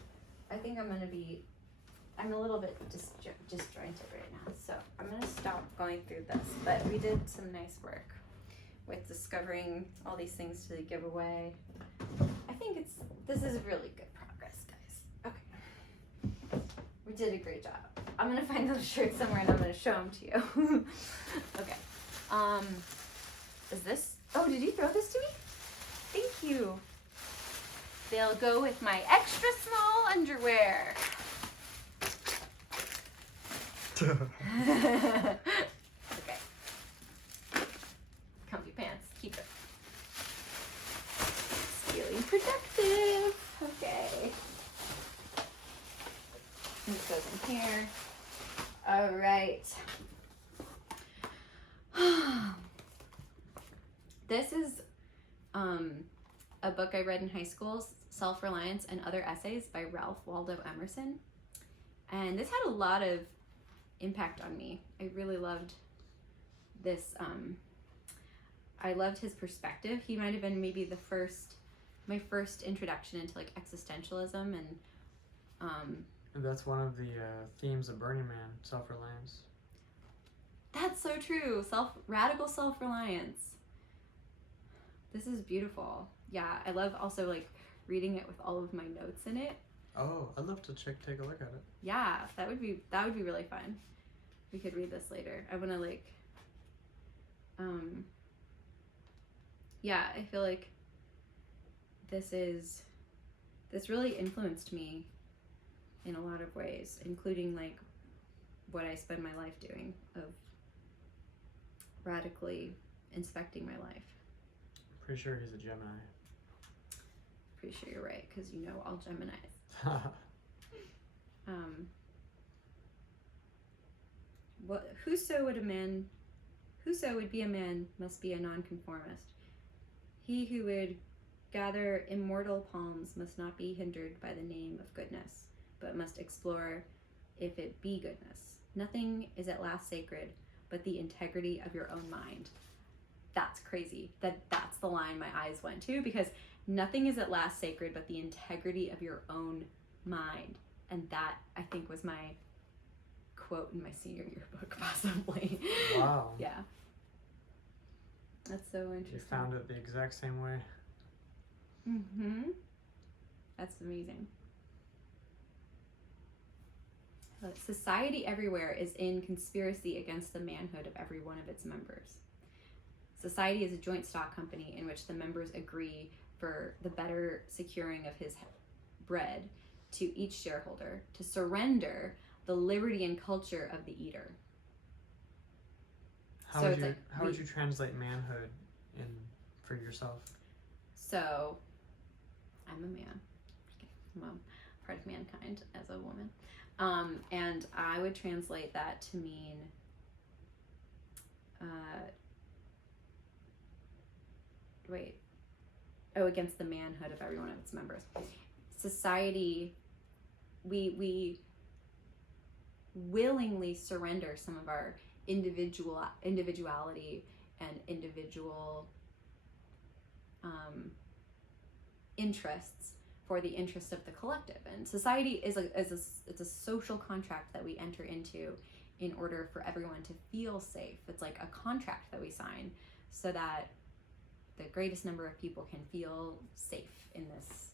I think I'm a little bit disjointed right now, so I'm gonna stop going through this. But we did some nice work with discovering all these things to give away. I think this is really good progress, guys. Okay. We did a great job. I'm gonna find those shirts somewhere and I'm gonna show them to you. Okay. Is this? Oh, did you throw this to me? Thank you. They'll go with my extra small underwear. Okay. Comfy pants. Keep it. Feeling productive. Okay. This goes in here. All right. This is a book I read in high school, Self-Reliance and Other Essays by Ralph Waldo Emerson. And this had a lot of impact on me. I really loved this. I loved his perspective. He might have been maybe my first introduction into like existentialism and that's one of the themes of Burning Man, self-reliance. that's so true. Radical self-reliance. This is beautiful. Yeah, I love also like reading it with all of my notes in it. Oh, I'd love to take a look at it. Yeah, that would be really fun. We could read this later. I want to like yeah, I feel like this really influenced me in a lot of ways, including like what I spend my life doing, of radically inspecting my life. Pretty sure he's a Gemini. Pretty sure you're right, because you know all Geminis. Whoso would be a man must be a nonconformist. He who would gather immortal palms must not be hindered by the name of goodness, but must explore if it be goodness. Nothing is at last sacred but the integrity of your own mind. That's crazy. That's the line my eyes went to, because nothing is at last sacred but the integrity of your own mind. And that, I think, was my quote in my senior yearbook, possibly. Wow. Yeah. That's so interesting. You found it the exact same way. Mm-hmm. That's amazing. Society everywhere is in conspiracy against the manhood of every one of its members. Society is a joint stock company in which the members agree for the better securing of his bread to each shareholder to surrender the liberty and culture of the eater. How would you translate manhood for yourself? So, I'm a man. I'm a part of mankind as a woman. And I would translate that to mean against the manhood of every one of its members. Society, we willingly surrender some of our individuality and individual interests for the interest of the collective. And society is a social contract that we enter into in order for everyone to feel safe. It's like a contract that we sign so that the greatest number of people can feel safe in this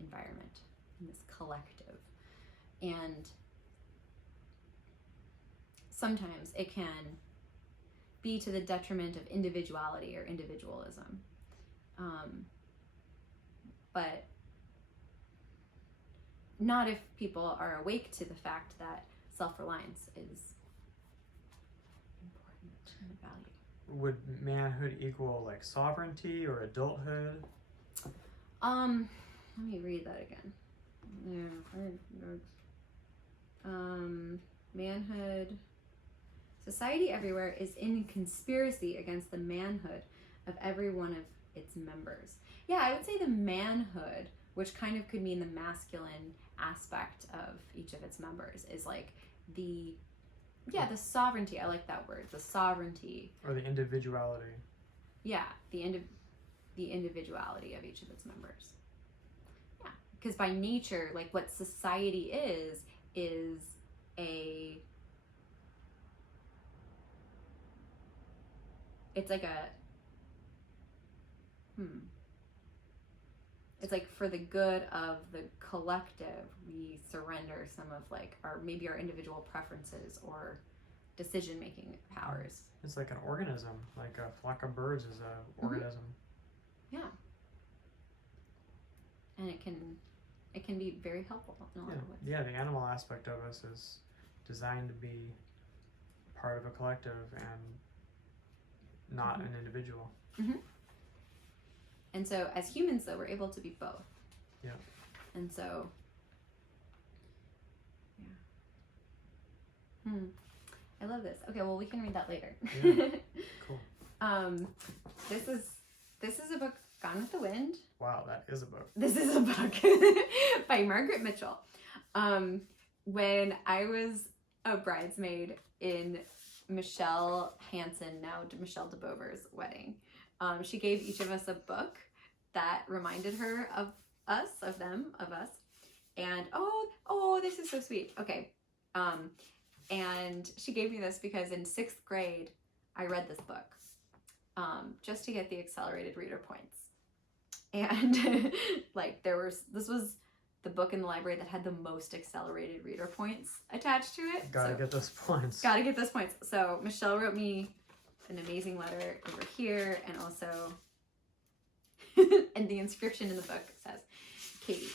environment, in this collective. And sometimes it can be to the detriment of individuality or individualism. But not if people are awake to the fact that self-reliance is important and a value. Would manhood equal like sovereignty or adulthood? Let me read that again. Manhood. Society everywhere is in conspiracy against the manhood of every one of its members. Yeah, I would say the manhood, which kind of could mean the masculine aspect of each of its members, is like the sovereignty. I like that word, the sovereignty. Or the individuality. Yeah, the individuality of each of its members. Yeah, because by nature, like what society is it's like it's like for the good of the collective, we surrender some of like our individual preferences or decision-making powers. It's like an organism, like a flock of birds is an organism. Yeah. And it can be very helpful in a lot of ways. Yeah, the animal aspect of us is designed to be part of a collective and not an individual. Mm-hmm. And so as humans, though, we're able to be both. Yeah. And so, yeah. I love this. Okay, well, we can read that later. Yeah. Cool. This is a book, Gone with the Wind. Wow, that is a book. This is a book by Margaret Mitchell. When I was a bridesmaid in Michelle Hansen, now Michelle DeBover's wedding, she gave each of us a book that reminded her of us. And oh, this is so sweet. Okay. And she gave me this because in 6th grade, I read this book just to get the accelerated reader points. And like this was the book in the library that had the most accelerated reader points attached to it. Gotta get those points. Gotta get those points. So Michelle wrote me an amazing letter over here, and also and the inscription in the book says, Katie,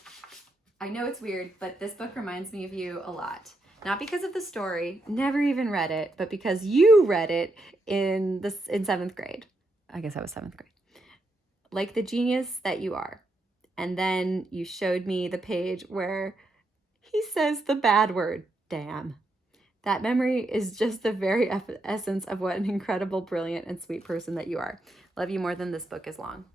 I know it's weird, but this book reminds me of you a lot. Not because of the story, never even read it, but because you read it in 7th grade. I guess I was 7th grade. Like the genius that you are. And then you showed me the page where he says the bad word, damn. That memory is just the very essence of what an incredible, brilliant, and sweet person that you are. Love you more than this book is long.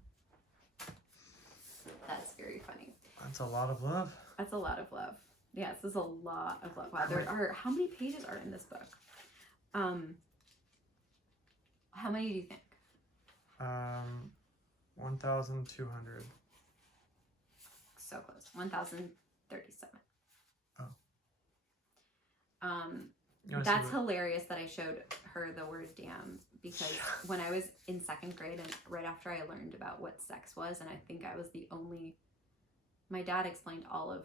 That's very funny. That's a lot of love. That's a lot of love. Yes, this is a lot of love. Wow, there are, how many pages are in this book? How many do you think? 1,200. So close. 1,037. Oh. That's hilarious that I showed her the word damn, because when I was in 2nd grade and right after I learned about what sex was, and I think I was the only, my dad explained all of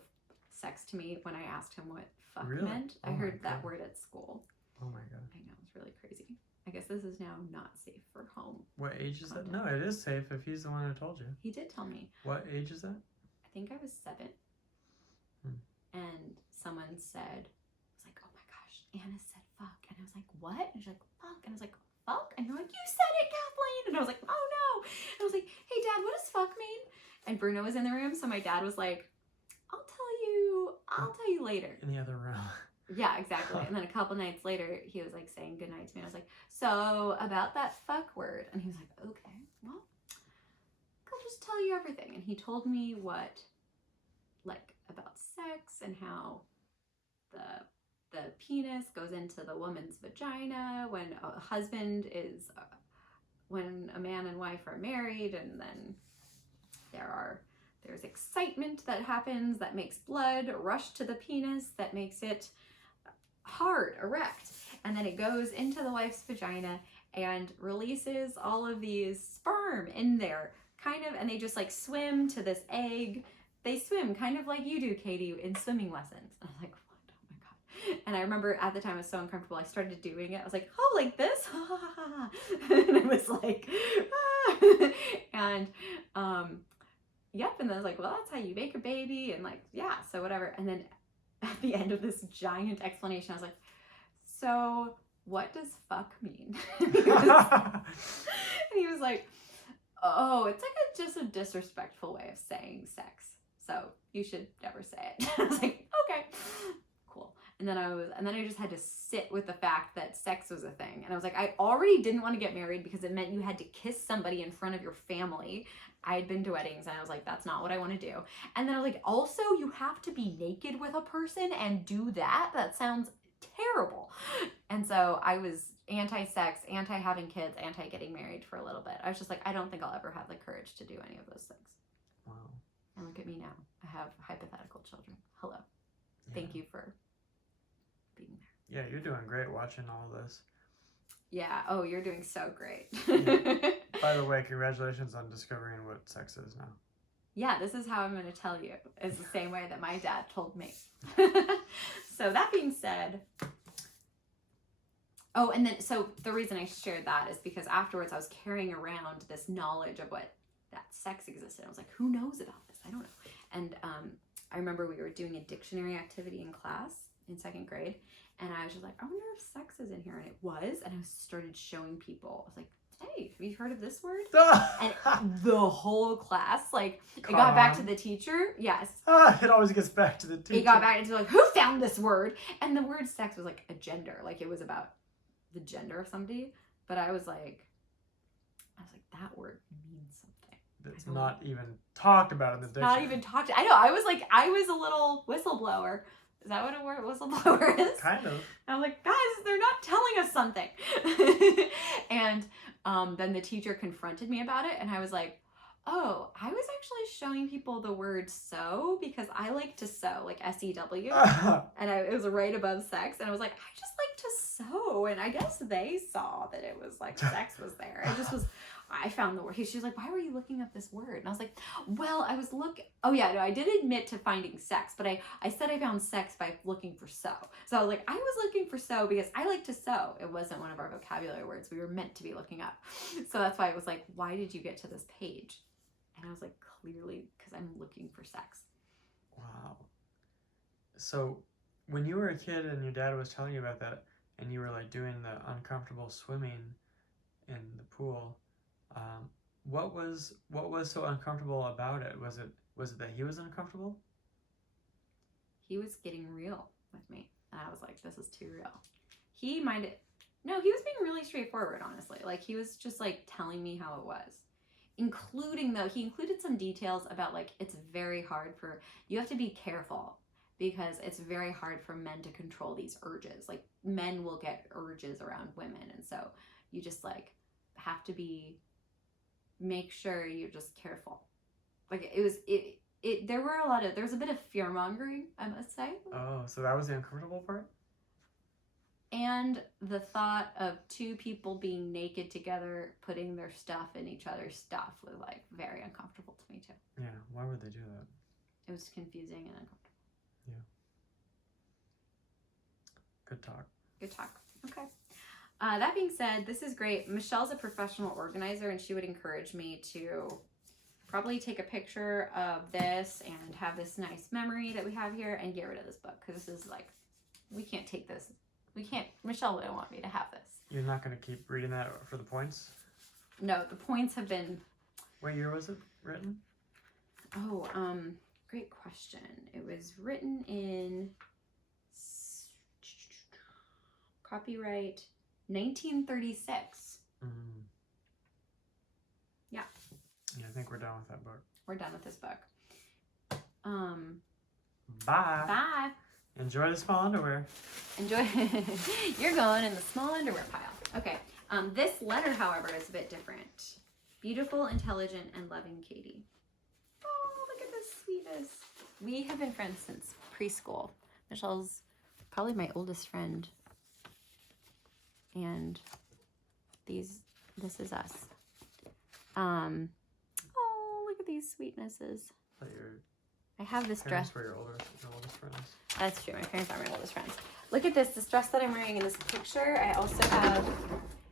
sex to me when I asked him what fuck meant. I heard that word at school. Oh my god. I know, it's really crazy. I guess this is now not safe for home. What age is that? No, it is safe if he's the one who told you. He did tell me. What age is that? I think I was 7. And someone said, I was like, oh my gosh, Anna said fuck. And I was like, what? And she's like, fuck. And I was like, fuck? And they're like, you said it, Kathleen. And I was like, oh no. And I was like, hey dad, what does fuck mean? And Bruno was in the room. So my dad was like, I'll tell you later. In the other room. Yeah, exactly. And then a couple nights later, he was like saying goodnight to me. I was like, so about that fuck word. And he was like, okay, well, I'll just tell you everything. And he told me what, like, about sex and how the penis goes into the woman's vagina when a husband is, when a man and wife are married, and then there's excitement that happens that makes blood rush to the penis that makes it hard, erect, and then it goes into the wife's vagina and releases all of these sperm in there, kind of, and they just like swim to this egg. They swim kind of like you do, Katie, in swimming lessons. And I'm like, what? Oh my god. And I remember at the time I was so uncomfortable, I started doing it. I was like, oh, like this? And I was like, ah. And yep, and then I was like, well, that's how you make a baby, and like, yeah, so whatever. And then at the end of this giant explanation, I was like, so what does fuck mean? And he was like, oh, it's like just a disrespectful way of saying sex, so you should never say it. I was like, okay, cool. And then I just had to sit with the fact that sex was a thing. And I was like, I already didn't want to get married because it meant you had to kiss somebody in front of your family. I had been to weddings and I was like, that's not what I want to do. And then I was like, also you have to be naked with a person and do that? That sounds terrible. And so I was anti-sex, anti-having kids, anti-getting married for a little bit. I was just like, I don't think I'll ever have the courage to do any of those things. Wow. And look at me now. I have hypothetical children. Hello. Yeah. Thank you for being there. Yeah, you're doing great watching all this. Yeah. Oh, you're doing so great. Yeah. By the way, congratulations on discovering what sex is now. Yeah, this is how I'm going to tell you. Is the same way that my dad told me. So that being said, oh, and then, so the reason I shared that is because afterwards I was carrying around this knowledge of what that sex existed. I was like, who knows about this? I don't know. And I remember we were doing a dictionary activity in class in 2nd grade. And I was just like, I wonder if sex is in here. And it was. And I started showing people. I was like, hey, have you heard of this word? And the whole class, like, it got back to the teacher. Yes. It always gets back to the teacher. It got back into like, who found this word? And the word sex was like a gender. Like, it was about the gender of somebody. But I was like, that word means something. It's not even talked about in the dictionary. Not even talked. I know. I was a little whistleblower. Is that what a word whistleblower is? Kind of. I was like, guys, they're not telling us something. And then the teacher confronted me about it, and I was like, oh, I was actually showing people the word sew because I like to sew, like S-E-W. And it was right above sex, and I was like, I just like to sew. And I guess they saw that it was like sex was there. I found the word. She was like, why were you looking up this word? And I was like, well, I was oh yeah, no, I did admit to finding sex, but I said I found sex by looking for sew. So I was like, I was looking for sew because I like to sew. It wasn't one of our vocabulary words we were meant to be looking up. So that's why I was like, why did you get to this page? And I was like, clearly because I'm looking for sex. Wow. So when you were a kid and your dad was telling you about that, and you were like doing the uncomfortable swimming in the pool, what was so uncomfortable about it? Was it that he was uncomfortable? He was getting real with me, and I was like, this is too real. He minded. No, he was being really straightforward, honestly. Like, he was just like telling me how it was. Including, though, he included some details about like it's very hard for you have to be careful because it's very hard for men to control these urges. Like, men will get urges around women, and so you just like have to make sure you're just careful. Like, there was a bit of fear mongering, I must say. Oh, so that was the uncomfortable part? And the thought of two people being naked together, putting their stuff in each other's stuff was like very uncomfortable to me too. Yeah, why would they do that? It was confusing and uncomfortable. Yeah. Good talk. Good talk. Okay. That being said, this is great. Michelle's a professional organizer, and she would encourage me to probably take a picture of this and have this nice memory that we have here and get rid of this book, because this is like, we can't take this. We can't. Michelle wouldn't want me to have this. You're not going to keep reading that for the points? No, the points have been... What year was it written? Oh, great question. It was written in copyright 1936. Yeah. Yeah, I think we're done with that book. We're done with this book. Bye. Bye. Enjoy the small underwear. Enjoy. You're going in the small underwear pile. Okay. This letter, however, is a bit different. Beautiful, intelligent, and loving Katie. Oh, look at this sweetness. We have been friends since preschool. Michelle's probably my oldest friend. And this is us. Oh, look at these sweetnesses. But your I have this parents dress. were your oldest friends. That's true. My parents are my oldest friends. Look at this dress that I'm wearing in this picture. I also have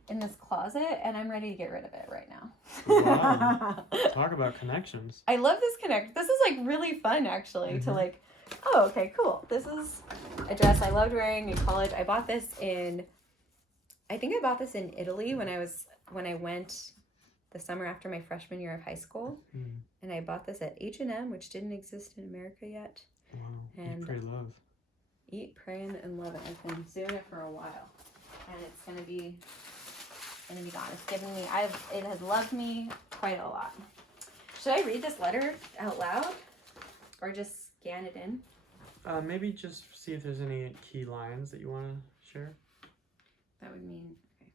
in this closet, and I'm ready to get rid of it right now. Wow. Talk about connections. I love this connect. This is like really fun, actually, to like, oh, okay, cool. This is a dress I loved wearing in college. I bought this I think I bought this in Italy when I went the summer after my freshman year of high school. And I bought this at H&M, which didn't exist in America yet. Wow. And Eat, Pray, Love. Eat, Pray, and Love It. I've been doing it for a while. And it's gonna be gone. It's given me, it has loved me quite a lot. Should I read this letter out loud? Or just scan it in? Maybe just see if there's any key lines that you want to share. That would mean, okay.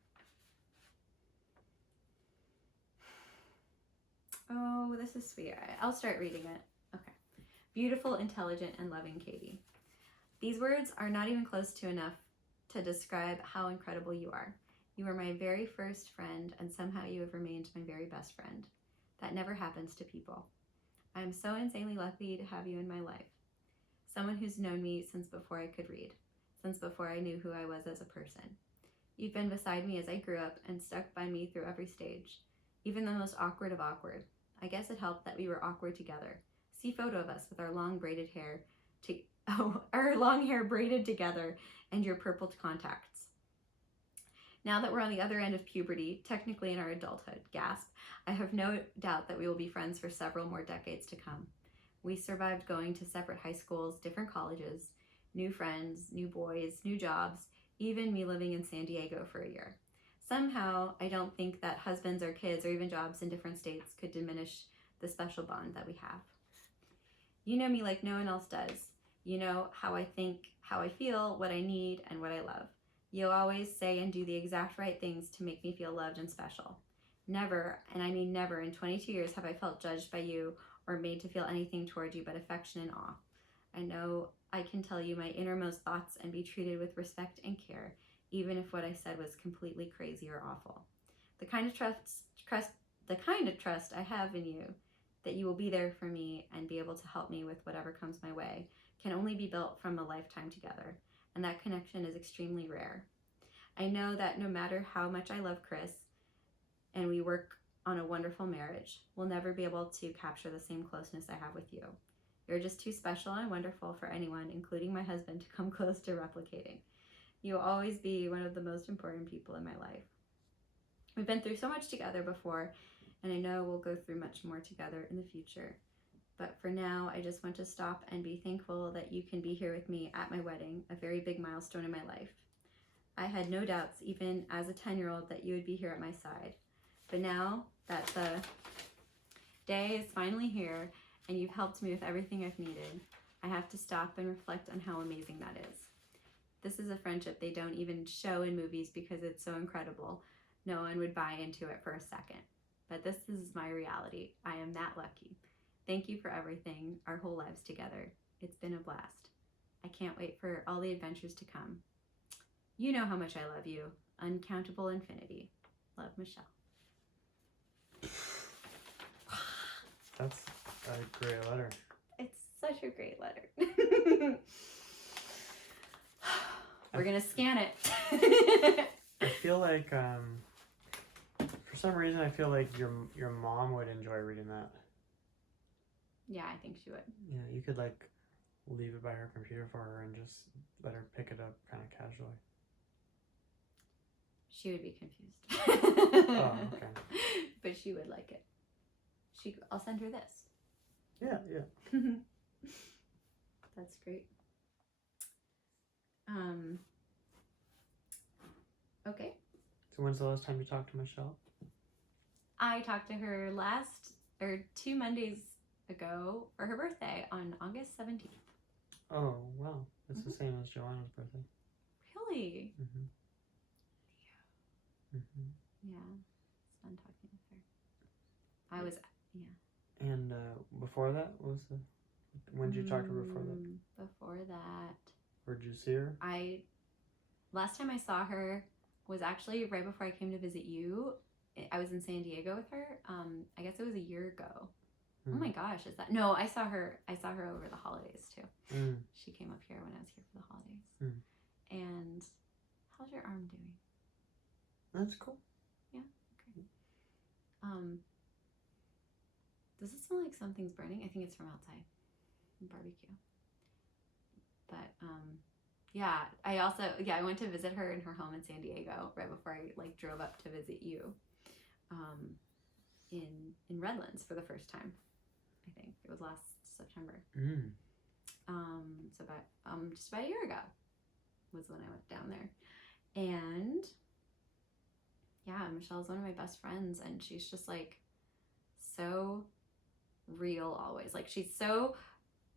Oh, this is sweet. I'll start reading it. Okay. Beautiful, intelligent, and loving Katie. These words are not even close to enough to describe how incredible you are. You were my very first friend, and somehow you have remained my very best friend. That never happens to people. I am so insanely lucky to have you in my life. Someone who's known me since before I could read, since before I knew who I was as a person. You've been beside me as I grew up and stuck by me through every stage, even the most awkward of awkward. I guess it helped that we were awkward together. See photo of us with our long braided hair, our long hair braided together, and your purple contacts. Now that we're on the other end of puberty, technically in our adulthood, gasp, I have no doubt that we will be friends for several more decades to come. We survived going to separate high schools, different colleges, new friends, new boys, new jobs, even me living in San Diego for a year. Somehow, I don't think that husbands or kids or even jobs in different states could diminish the special bond that we have. You know me like no one else does. You know how I think, how I feel, what I need, and what I love. You always say and do the exact right things to make me feel loved and special. Never, and I mean never, in 22 years have I felt judged by you or made to feel anything toward you but affection and awe. I know I can tell you my innermost thoughts and be treated with respect and care, even if what I said was completely crazy or awful. The kind of trust I have in you, that you will be there for me and be able to help me with whatever comes my way, can only be built from a lifetime together, and that connection is extremely rare. I know that no matter how much I love Chris, and we work on a wonderful marriage, we'll never be able to capture the same closeness I have with you. You're just too special and wonderful for anyone, including my husband, to come close to replicating. You will always be one of the most important people in my life. We've been through so much together before, and I know we'll go through much more together in the future. But for now, I just want to stop and be thankful that you can be here with me at my wedding, a very big milestone in my life. I had no doubts, even as a 10-year-old, that you would be here at my side. But now that the day is finally here and you've helped me with everything I've needed, I have to stop and reflect on how amazing that is. This is a friendship they don't even show in movies because it's so incredible. No one would buy into it for a second. But this is my reality. I am that lucky. Thank you for everything, our whole lives together. It's been a blast. I can't wait for all the adventures to come. You know how much I love you. Uncountable infinity. Love, Michelle. That's a great letter. It's such a great letter. We're gonna scan it. I feel like, for some reason, I feel like your mom would enjoy reading that. Yeah, I think she would. Yeah, you could like leave it by her computer for her and just let her pick it up kind of casually. She would be confused. Oh, okay. But she would like it. I'll send her this. Yeah. That's great. Okay. So when's the last time you talked to Michelle? I talked to her 2 Mondays ago for her birthday on August 17th. Oh, wow. It's the same as Joanna's birthday. Really? Mm-hmm. Mm-hmm. Yeah. It's fun talking with her. And before that, when did you talk to her before that? Before that, Where'd you see her? last time I saw her was actually right before I came to visit you. I was in San Diego with her. I guess it was a year ago. Oh my gosh, no, I saw her over the holidays too. She came up here when I was here for the holidays. And how's your arm doing? That's cool. Yeah, okay. Does it smell like something's burning? I think it's from outside. Barbecue. But yeah, I went to visit her in her home in San Diego right before I like drove up to visit you. In Redlands for the first time. I think it was last September. So about just about a year ago was when I went down there. And yeah, Michelle's one of my best friends, and she's just like so real always. Like she's so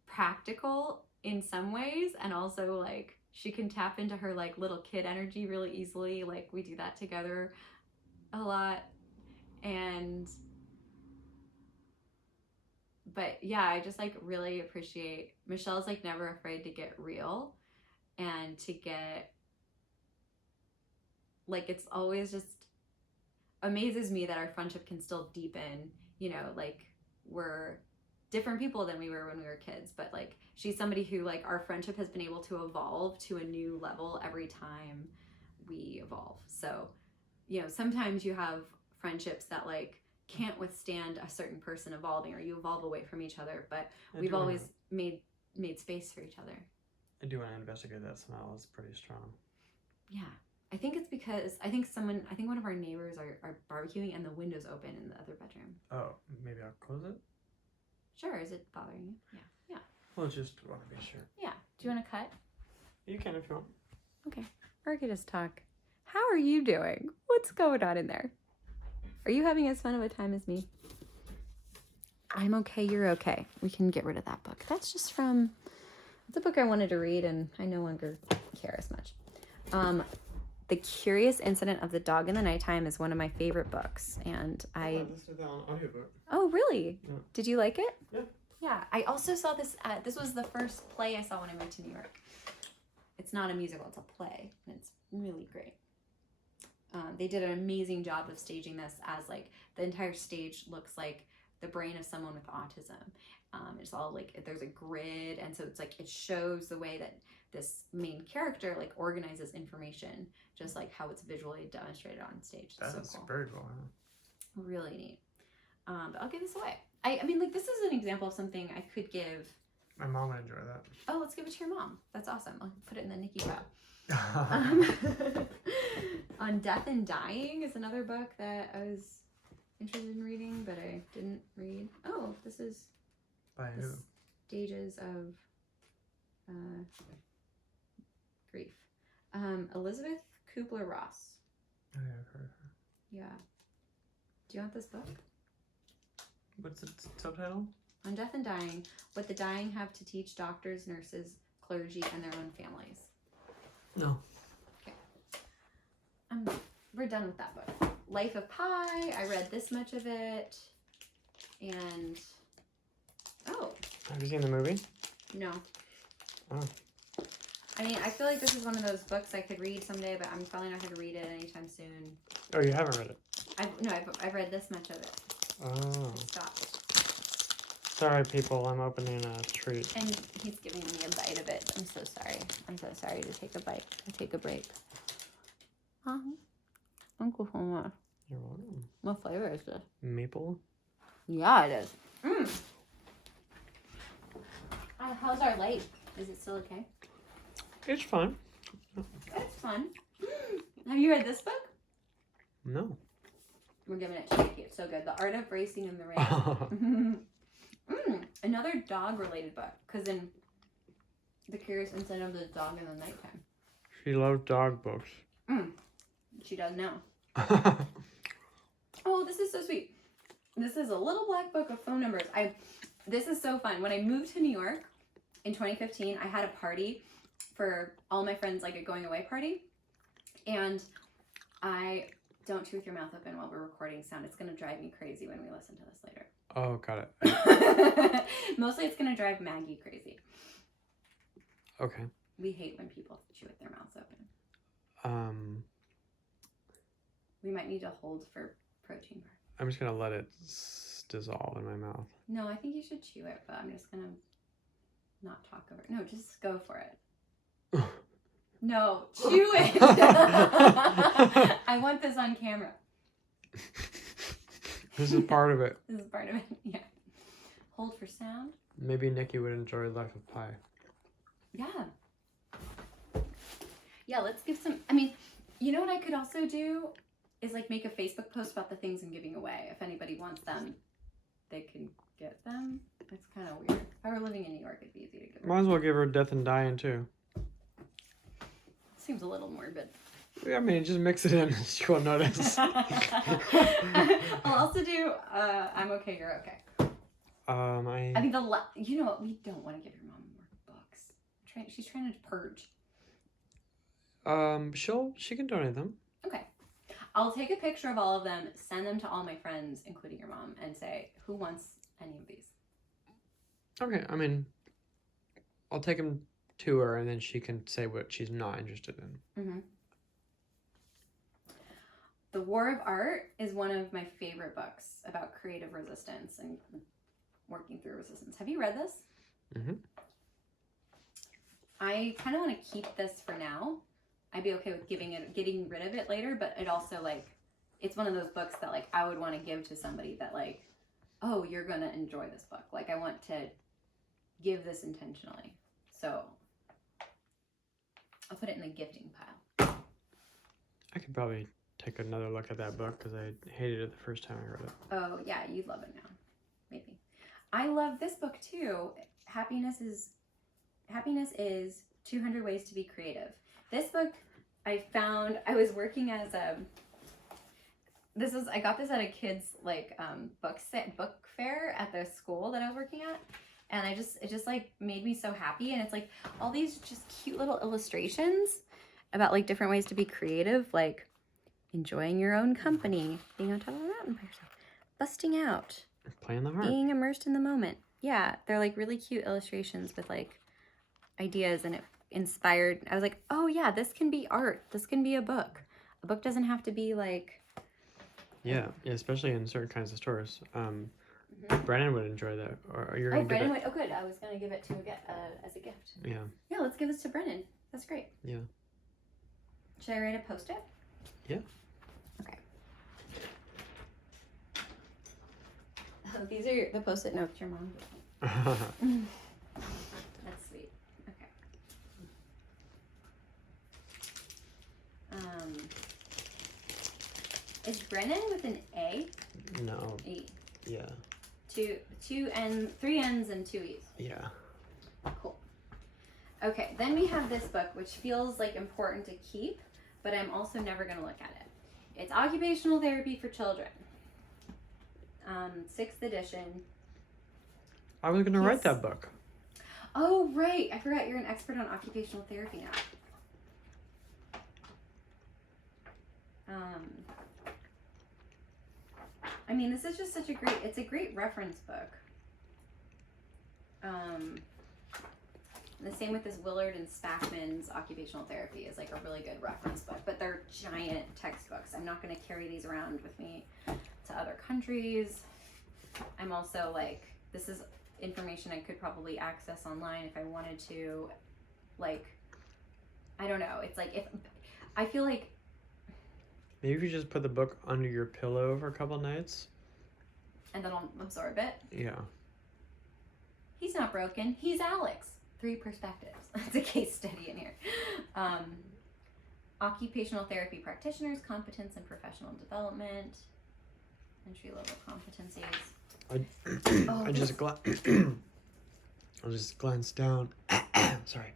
practical in some ways, and also like she can tap into her like little kid energy really easily. Like we do that together a lot. But yeah, I just like really appreciate Michelle's like never afraid to get real and to get like, it's always just amazes me that our friendship can still deepen, you know, like we're different people than we were when we were kids, but like she's somebody who like our friendship has been able to evolve to a new level every time we evolve. So, you know, sometimes you have friendships that like can't withstand a certain person evolving, or you evolve away from each other, but we've always made space for each other. I do want to investigate that smell. It's pretty strong. Yeah. I think it's because I think one of our neighbors are barbecuing and the window's open in the other bedroom. Oh, maybe I'll close it? Sure. Is it bothering you? Yeah. Well, just want to be sure. Yeah. Do you want to cut? You can if you want. Okay. Or I could just talk. How are you doing? What's going on in there? Are you having as fun of a time as me? I'm okay, you're okay. We can get rid of that book. That's just it's a book I wanted to read and I no longer care as much. The Curious Incident of the Dog in the Nighttime is one of my favorite books, and I listened to that on audiobook. Oh, really? Yeah. Did you like it? Yeah. Yeah, I also saw this, this was the first play I saw when I went to New York. It's not a musical, it's a play, and it's really great. They did an amazing job of staging this as like the entire stage looks like the brain of someone with autism. It's all like there's a grid, and so it's like it shows the way that this main character like organizes information, just like how it's visually demonstrated on stage. It's That's so cool. very cool. Huh? Really neat. But I'll give this away. I mean, like this is an example of something I could give My mom would enjoy that. Oh, let's give it to your mom. That's awesome. I'll put it in the Nikki file. On Death and Dying is another book that I was interested in reading, but I didn't read. Oh, this is By the who? Stages of Grief. Elizabeth Kubler-Ross. Oh, yeah, I've heard of her. Yeah. Do you want this book? What's the subtitle? On Death and Dying, What the Dying Have to Teach Doctors, Nurses, Clergy, and Their Own Families. No. We're done with that book. Life of Pi, I read this much of it. And, oh, Have you seen the movie? no. Oh. I mean, I feel like this is one of those books I could read someday, but I'm probably not going to read it anytime soon. Oh, you haven't read it? I've read this much of it. Oh. Stopped. Sorry, people. I'm opening a treat. And he's giving me a bite of it. I'm so sorry. I'm so sorry to take a bite. To take a break. Uncle Homer. You're welcome. What flavor is this? Maple? Yeah, it is. How's our light? Is it still okay? It's fun. It's fun. Have you read this book? No. We're giving it to Nikki. It's so good. The Art of Racing in the Rain. Another dog-related book. Because in The Curious Incident of the Dog in the Nighttime. She loves dog books. She does now. Oh, this is so sweet. This is a little black book of phone numbers. This is so fun. When I moved to New York in 2015, I had a party for all my friends, like a going away party. And don't chew with your mouth open while we're recording sound. It's going to drive me crazy when we listen to this later. Oh, got it. Mostly it's going to drive Maggie crazy. Okay. We hate when people chew with their mouths open. We might need to hold for protein bar. I'm just gonna let it dissolve in my mouth. No, I think you should chew it, but I'm just going to not talk over it. No, just go for it. No, chew it. I want this on camera. This is part of it. This is part of it. Yeah. Hold for sound. Maybe Nikki would enjoy Life of Pi. Yeah. Yeah, let's give some. I mean, you know what I could also do is like make a Facebook post about the things I'm giving away. If anybody wants them, they can get them. It's kind of weird. If I were living in New York, it'd be easy to give. Might as well give her Death and Dying too. Seems a little morbid. Yeah, I mean, just mix it in. She won't notice. I'll also do I'm Okay, You're Okay. I think you know what? We don't want to give your mom more books. She's trying to purge. She can donate them. Okay. I'll take a picture of all of them, send them to all my friends, including your mom, and say, who wants any of these? Okay, I mean, I'll take them to her, and then she can say what she's not interested in. Mm-hmm. The War of Art is one of my favorite books about creative resistance and working through resistance. Have you read this? Mm-hmm. I kind of want to keep this for now. I'd be okay with getting rid of it later, but it also, like, it's one of those books that, like, I would want to give to somebody that, like, oh, you're going to enjoy this book. Like, I want to give this intentionally. So I'll put it in the gifting pile. I could probably take another look at that book because I hated it the first time I read it. Oh, yeah, you'd love it now. Maybe. I love this book, too. Happiness is 200 Ways to Be Creative. This book I found, I was working as I got this at a kid's, like, book fair at the school that I was working at. And it just like made me so happy. And it's like all these just cute little illustrations about like different ways to be creative, like enjoying your own company, being on top of a mountain by yourself, busting out, Playing the harp. being immersed in the moment. Yeah, they're like really cute illustrations with like ideas, and it inspired. I was like, oh yeah, this can be art. This can be a book. A book doesn't have to be like. Yeah, especially in certain kinds of stores. Brennan would enjoy that. Or you're gonna Brennan would. Oh, good. I was gonna give it to as a gift. Yeah. Yeah, let's give this to Brennan. That's great. Yeah. Should I write a post-it? Yeah. Okay. Oh, these are the post-it notes your mom gave me. Brennan with an A? No. E. Yeah. Two N, 3 N's and 2 E's. Yeah. Cool. Okay, then we have this book, which feels like important to keep, but I'm also never going to look at it. It's Occupational Therapy for Children. 6th edition. I was gonna write Yes. that book. Oh, right. I forgot you're an expert on occupational therapy now. I mean, this is just such a great, it's a great reference book. The same with this Willard and Spackman's Occupational Therapy is like a really good reference book, but they're giant textbooks. I'm not going to carry these around with me to other countries. I'm also like, this is information I could probably access online if I wanted to. Like, I don't know. It's like, if I feel like Maybe if you just put the book under your pillow for a couple nights. and then I'll absorb it. Yeah. He's not broken. He's Alex. 3 perspectives. It's a case study in here. Occupational therapy practitioners, competence and professional development, entry level competencies. I just I just glanced down. Sorry.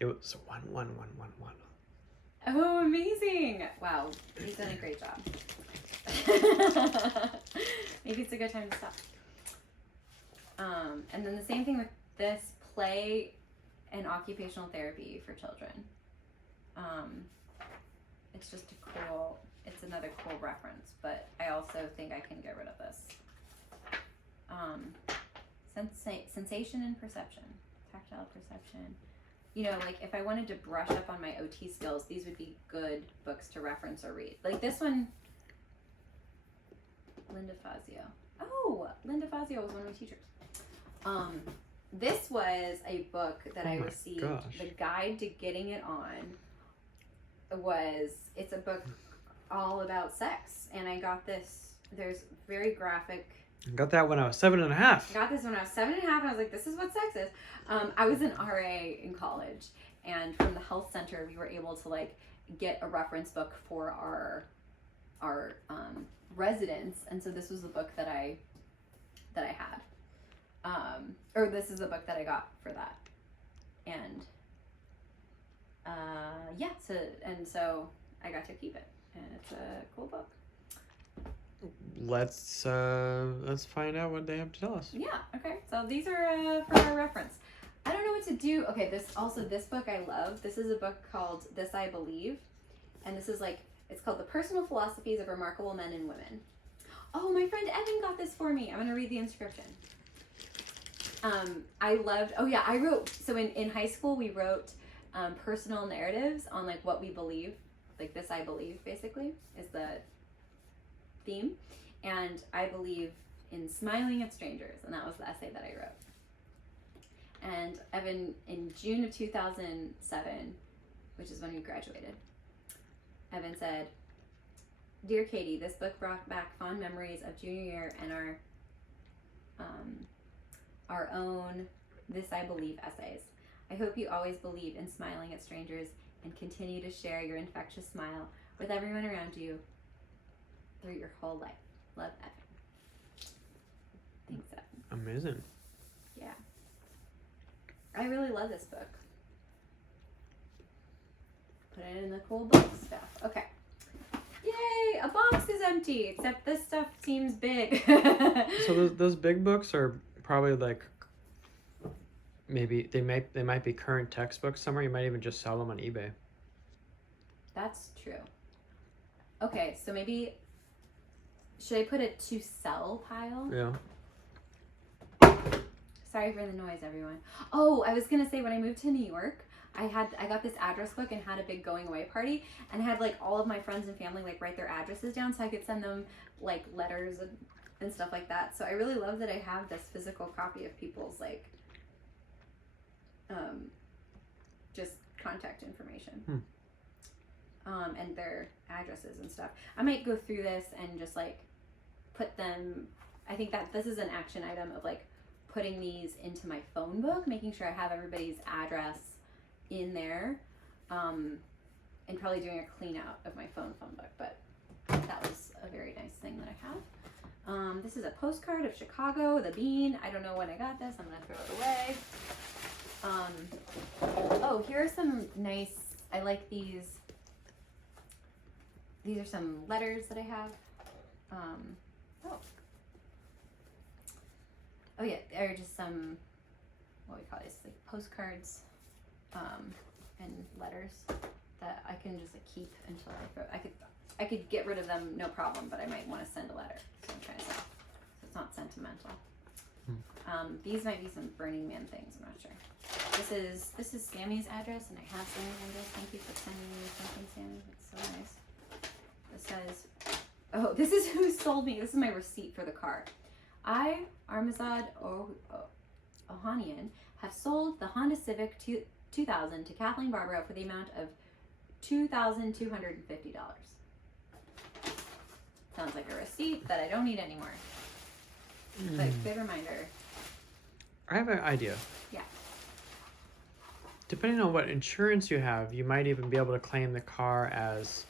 It was 11111. Oh, amazing! Wow, he's done a great job. Maybe it's a good time to stop. And then the same thing with this, play and occupational therapy for children. It's just it's another cool reference, but I also think I can get rid of this. Sensation and perception, tactile perception. You know, like if I wanted to brush up on my OT skills, these would be good books to reference or read. Like this one, Linda Fazio. Oh, Linda Fazio was one of my teachers. This was a book that I received. Gosh. The Guide to Getting It On it's a book all about sex. And I got this, there's very graphic. I got that when I was 7.5. I got this when I was 7.5 and I was like, this is what sex is. I was an RA in college, and from the health center, we were able to like get a reference book for our residents. And so this was the book that I had. Or this is the book that I got for that. And so I got to keep it, and it's a cool book. Let's find out what they have to tell us. Yeah, okay. So these are for our reference. I don't know what to do. Okay, this book I love. This is a book called This I Believe. And this is like, it's called The Personal Philosophies of Remarkable Men and Women. Oh, my friend Evan got this for me. I'm going to read the inscription. I wrote, so in high school we wrote personal narratives on like what we believe. Like This I Believe, basically, is the theme. And I believe in smiling at strangers, and that was the essay that I wrote. And Evan, in June of 2007, which is when we graduated, Evan said, "Dear Katie, this book brought back fond memories of junior year and our own This I Believe essays. I hope you always believe in smiling at strangers and continue to share your infectious smile with everyone around you through your whole life. Love, Evan." Thanks, Evan. Amazing. Yeah. I really love this book. Put it in the cool book stuff. Okay. Yay! A box is empty, except this stuff seems big. So those big books are probably like, maybe they might be current textbooks somewhere. You might even just sell them on eBay. That's true. Okay, so maybe should I put a to sell pile? Yeah. Sorry for the noise, everyone. Oh, I was gonna say, when I moved to New York, I got this address book and had a big going away party, and had like all of my friends and family like write their addresses down so I could send them like letters and stuff like that. So I really love that I have this physical copy of people's like just contact information. And their addresses and stuff. I might go through this and just like put them, I think that this is an action item of like putting these into my phone book, making sure I have everybody's address in there. and probably doing a clean out of my phone book, but that was a very nice thing that I have. This is a postcard of Chicago, the bean. I don't know when I got this. I'm gonna throw it away. Oh, here are some nice, I like these. These are some letters that I have. Oh yeah, they're just some, what we call these, like postcards, and letters that I can just like keep until I could get rid of them, no problem, but I might want to send a letter. So I'm trying to say, so it's not sentimental. These might be some Burning Man things. I'm not sure. This is Sammy's address, and I have Sammy's address. Thank you for sending me something, Sammy. It's so nice. This says, oh, this is who sold me. This is my receipt for the car. I, Armazad Ohanian, have sold the Honda Civic 2000 to Kathleen Barbaro for the amount of $2,250. Sounds like a receipt that I don't need anymore. But good reminder. I have an idea. Yeah. Depending on what insurance you have, you might even be able to claim the car as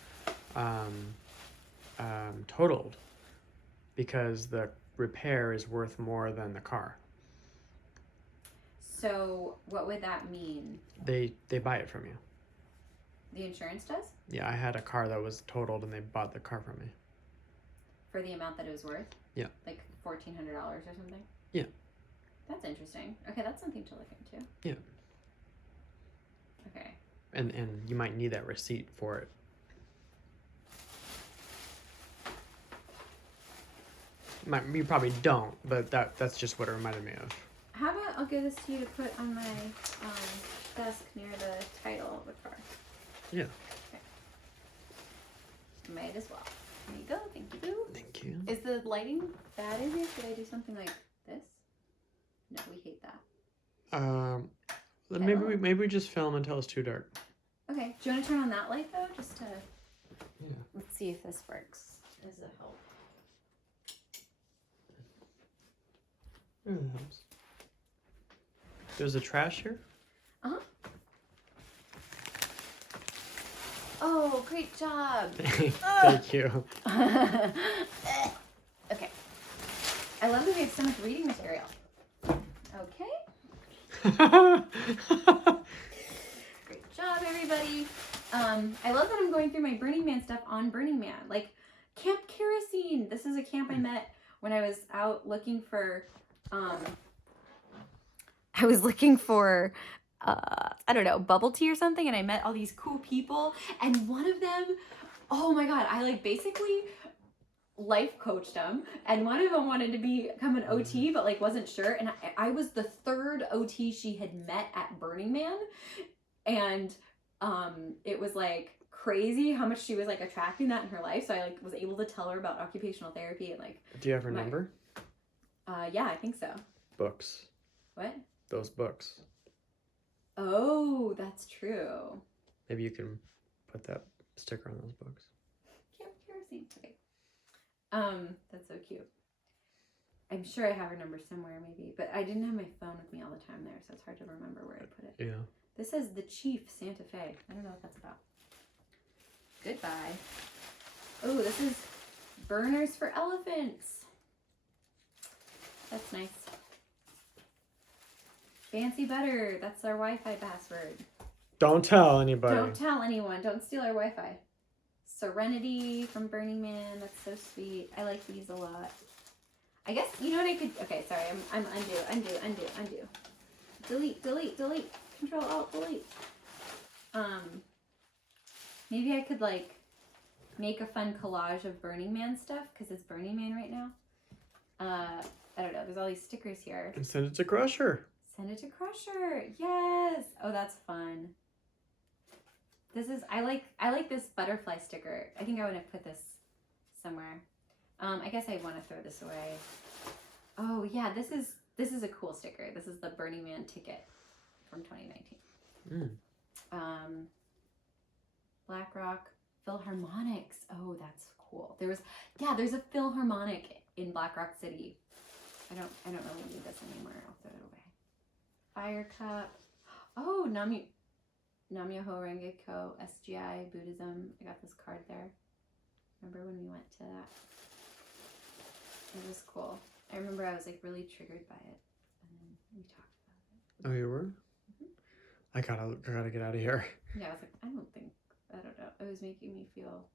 totaled, because the repair is worth more than the car. So what would that mean? They buy it from you. The insurance does? Yeah, I had a car that was totaled and they bought the car from me. For the amount that it was worth? Yeah. Like $1,400 or something? Yeah. That's interesting. Okay, that's something to look into. Yeah. Okay. And you might need that receipt for it. You probably don't, but that's just what it reminded me of. How about I'll give this to you to put on my desk near the title of the car? Yeah. Okay. Might as well. There you go. Thank you. Thank you. Is the lighting bad in here? Should I do something like this? No, we hate that. Maybe we just film until it's too dark. Okay. Do you want to turn on that light though, just to? Yeah. Let's see if this works as a help. It really helps. There's a trash here? Uh-huh. Oh, great job. Thank you. Okay. I love that we have so much reading material. Okay. Great job, everybody. I love that I'm going through my Burning Man stuff on Burning Man. Like Camp Kerosene. This is a camp I met when I was out looking for I don't know, bubble tea or something, and I met all these cool people, and one of them, oh my god, I like basically life coached them, and one of them wanted to become an OT but like wasn't sure, and I was the third OT she had met at Burning Man, and it was like crazy how much she was like attracting that in her life, so I like was able to tell her about occupational therapy and like. Do you have her number? Yeah, I think so. Books. What? Those books. Oh, that's true. Maybe you can put that sticker on those books. Camp Kerosene. Okay. That's so cute. I'm sure I have her number somewhere, maybe, but I didn't have my phone with me all the time there, so it's hard to remember where I put it. Yeah. This says The Chief, Santa Fe. I don't know what that's about. Goodbye. Oh, this is Burners for Elephants. That's nice. Fancy Butter. That's our Wi-Fi password. Don't tell anybody. Don't tell anyone. Don't steal our Wi-Fi. Serenity from Burning Man. That's so sweet. I like these a lot. I guess, you know what I could... Okay, sorry. I'm undo. Delete. Control Alt Delete. Maybe I could, like, make a fun collage of Burning Man stuff, because it's Burning Man right now. I don't know. There's all these stickers here. And send it to Crusher. Send it to Crusher. Yes. Oh, that's fun. This is I like this butterfly sticker. I think I want to put this somewhere. I guess I want to throw this away. Oh yeah, this is a cool sticker. This is the Burning Man ticket from 2019. Black Rock Philharmonics. Oh, that's cool. There's a Philharmonic in Black Rock City. I don't really need this anymore. I'll throw it away. Fire Cup. Oh, Nam-myoho Renge Kyo, SGI, Buddhism. I got this card there. Remember when we went to that? It was cool. I remember I was like really triggered by it. And then we talked about it. Oh, you were? I gotta get out of here. Yeah, I was like, I don't know. It was making me feel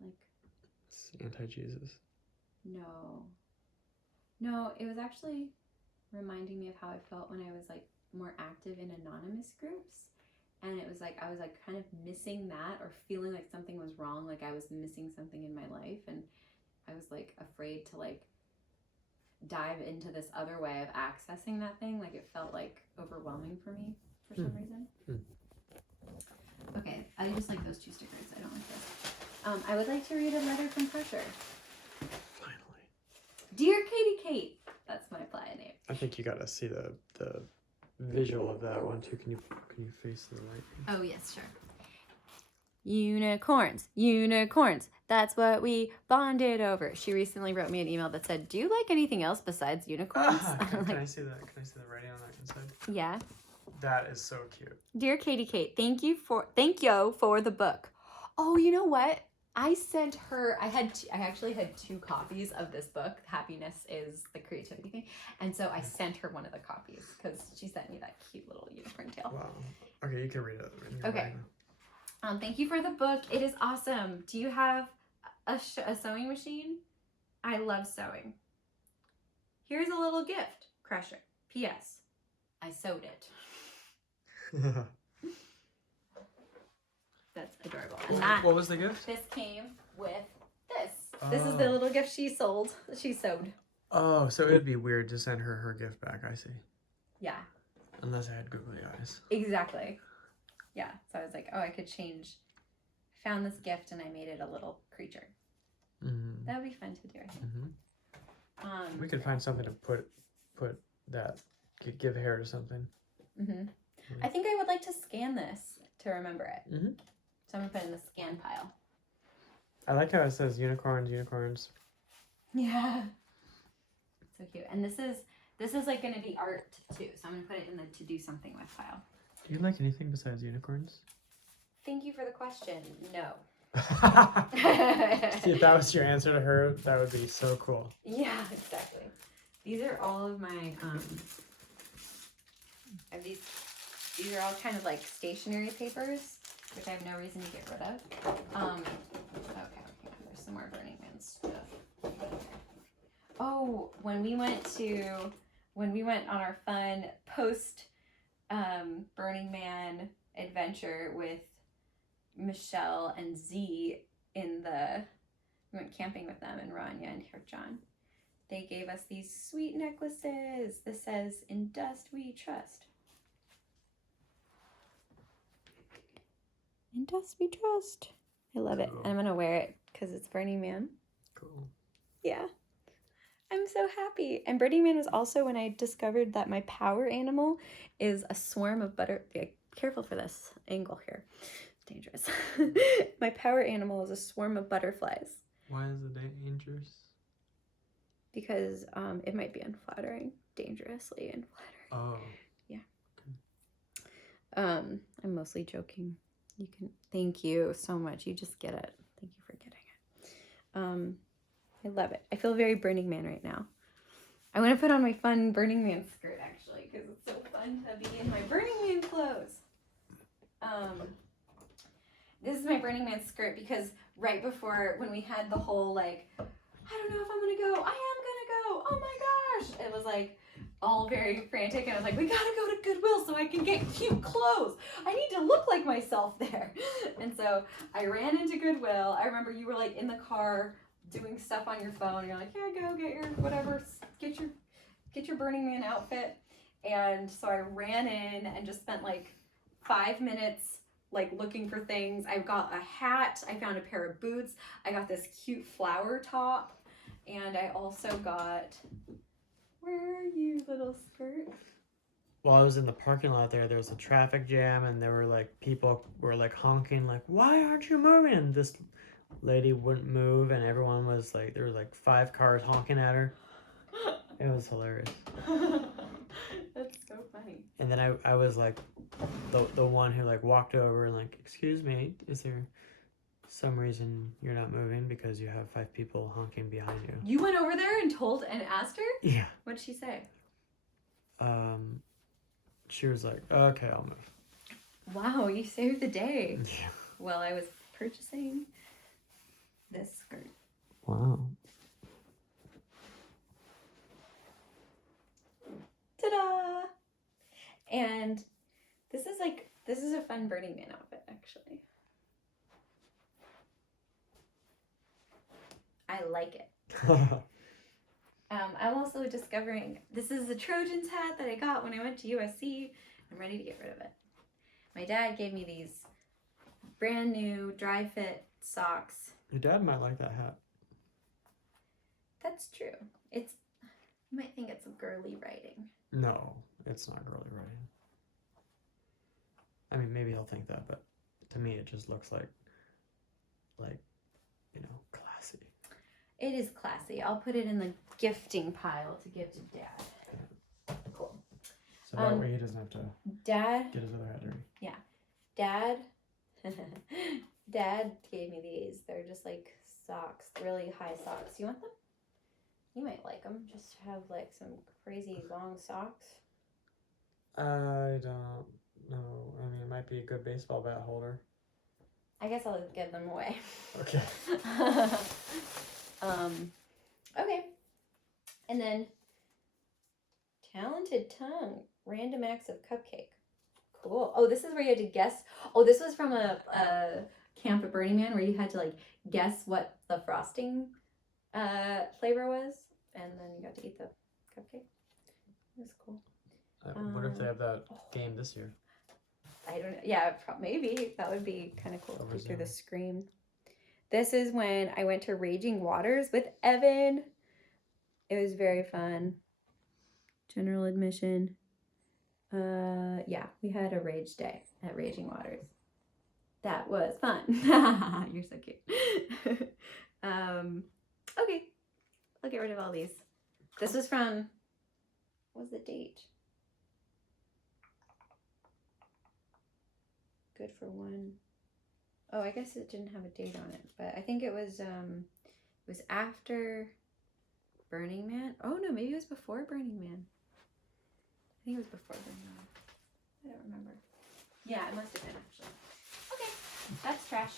like... It's anti-Jesus. No, it was actually reminding me of how I felt when I was like more active in anonymous groups. And it was like, I was like kind of missing that, or feeling like something was wrong, like I was missing something in my life. And I was like afraid to like dive into this other way of accessing that thing. Like it felt like overwhelming for me for some reason. Okay, I just like those 2 stickers. I don't like this. I would like to read a letter from Crusher. Finally. Dear Katie Kate, that's my playa name. I think you gotta see the visual of that one too. Can you face the light? Oh yes, sure. Unicorns, that's what we bonded over. She recently wrote me an email that said, do you like anything else besides unicorns? Can I see that? Can I see the writing on that inside? Yeah. That is so cute. Dear Katie Kate, thank you for the book. Oh, you know what? I sent her, I actually had 2 copies of this book. Happiness is the creativity thing. And so I sent her one of the copies because she sent me that cute little unicorn tail. Wow. Okay, you can read it. Okay. Thank you for the book. It is awesome. Do you have a sewing machine? I love sewing. Here's a little gift, Crusher. P.S. I sewed it. That's adorable. And what was the gift? this came with this. This is the little gift she sewed. Oh, so it'd be weird to send her gift back. I see. Yeah, Unless I had googly eyes. exactly. Yeah, so I was like, oh, I could change. Found this gift and I made it a little creature. Mm-hmm. That would be fun to do, I think. Mm-hmm. We could find something to put that, give hair to something. Mm-hmm. I think I would like to scan this to remember it. Mm-hmm. So I'm going to put it in the scan pile. I like how it says unicorns. Yeah. So cute. And this is like going to be art too. So I'm going to put it in the to do something with pile. Do you like anything besides unicorns? Thank you for the question. No. If that was your answer to her, that would be so cool. Yeah, exactly. These are all of my these are all kind of like stationery papers, which I have no reason to get rid of. Okay, there's some more Burning Man stuff. Oh, when we went on our fun post Burning Man adventure with Michelle and Z we went camping with them in Rania and Hirchan. They gave us these sweet necklaces. This says, "In dust we trust." In dust we trust. I love it. Cool. I'm gonna wear it because it's Burning Man. Cool. Yeah. I'm so happy. And Burning Man was also when I discovered that my power animal is a swarm of careful for this angle here. It's dangerous. My power animal is a swarm of butterflies. Why is it dangerous? Because it might be unflattering. Dangerously unflattering. Oh. Yeah. I'm mostly joking. Thank you so much. You just get it. Thank you for getting it. I love it. I feel very Burning Man right now. I want to put on my fun Burning Man skirt actually because it's so fun to be in my Burning Man clothes. This is my Burning Man skirt because right before when we had the whole like, I don't know if I'm gonna go. I am gonna go. Oh my gosh! It was like all very frantic and I was like, we gotta go to Goodwill so I can get cute clothes. I need to look like myself there. And so I ran into Goodwill. I remember you were like in the car doing stuff on your phone. You're like, yeah, go get your whatever, get your Burning Man outfit. And so I ran in and just spent like 5 minutes like looking for things. I got a hat. I found a pair of boots. I got this cute flower top. And I also got, where are you, little skirt? While I was in the parking lot there was a traffic jam and there were like people were like honking like, why aren't you moving? And this lady wouldn't move and everyone was like, there was like 5 cars honking at her. It was hilarious. That's so funny. And then I was like the one who like walked over and like, excuse me, is there some reason you're not moving because you have 5 people honking behind you? You went over there and told and asked her? Yeah. What'd she say? She was like, okay, I'll move. Wow, you saved the day. Yeah. While I was purchasing this skirt. Wow. Ta-da! And this is a fun Burning Man outfit, actually. I like it. I'm also discovering this is the Trojans hat that I got when I went to USC. I'm ready to get rid of it. My dad gave me these brand new dry fit socks. Your dad might like that hat. That's true. You might think it's girly writing. No, it's not girly writing. I mean, maybe he'll think that, but to me, it just looks like, classy. It is classy. I'll put it in the gifting pile to give to Dad. Cool. So that way he doesn't have to Dad get his other hat dirty. Dad gave me these. They're just like socks, really high socks. You want them? You might like them. Just have like some crazy long socks. I don't know. I mean, it might be a good baseball bat holder. I guess I'll give them away. Okay. Okay. And then Talented Tongue, Random Acts of Cupcake. Cool. Oh, this is where you had to guess. Oh, this was from a camp at Burning Man where you had to like guess what the frosting flavor was, and then you got to eat the cupcake. It was cool. What if they have that game this year? I don't know. Yeah, maybe that would be kind of cool to Over peek through the Zoom. screen. This is when I went to Raging Waters with Evan. It was very fun. General admission. Yeah, we had a rage day at Raging Waters. That was fun. You're so cute. Okay, I'll get rid of all these. This was from, what was the date? Good for one. Oh, I guess it didn't have a date on it, but I think it was after Burning Man. Oh no, maybe it was before Burning Man. I think it was before Burning Man. I don't remember. Yeah, it must have been actually. Okay, that's trash.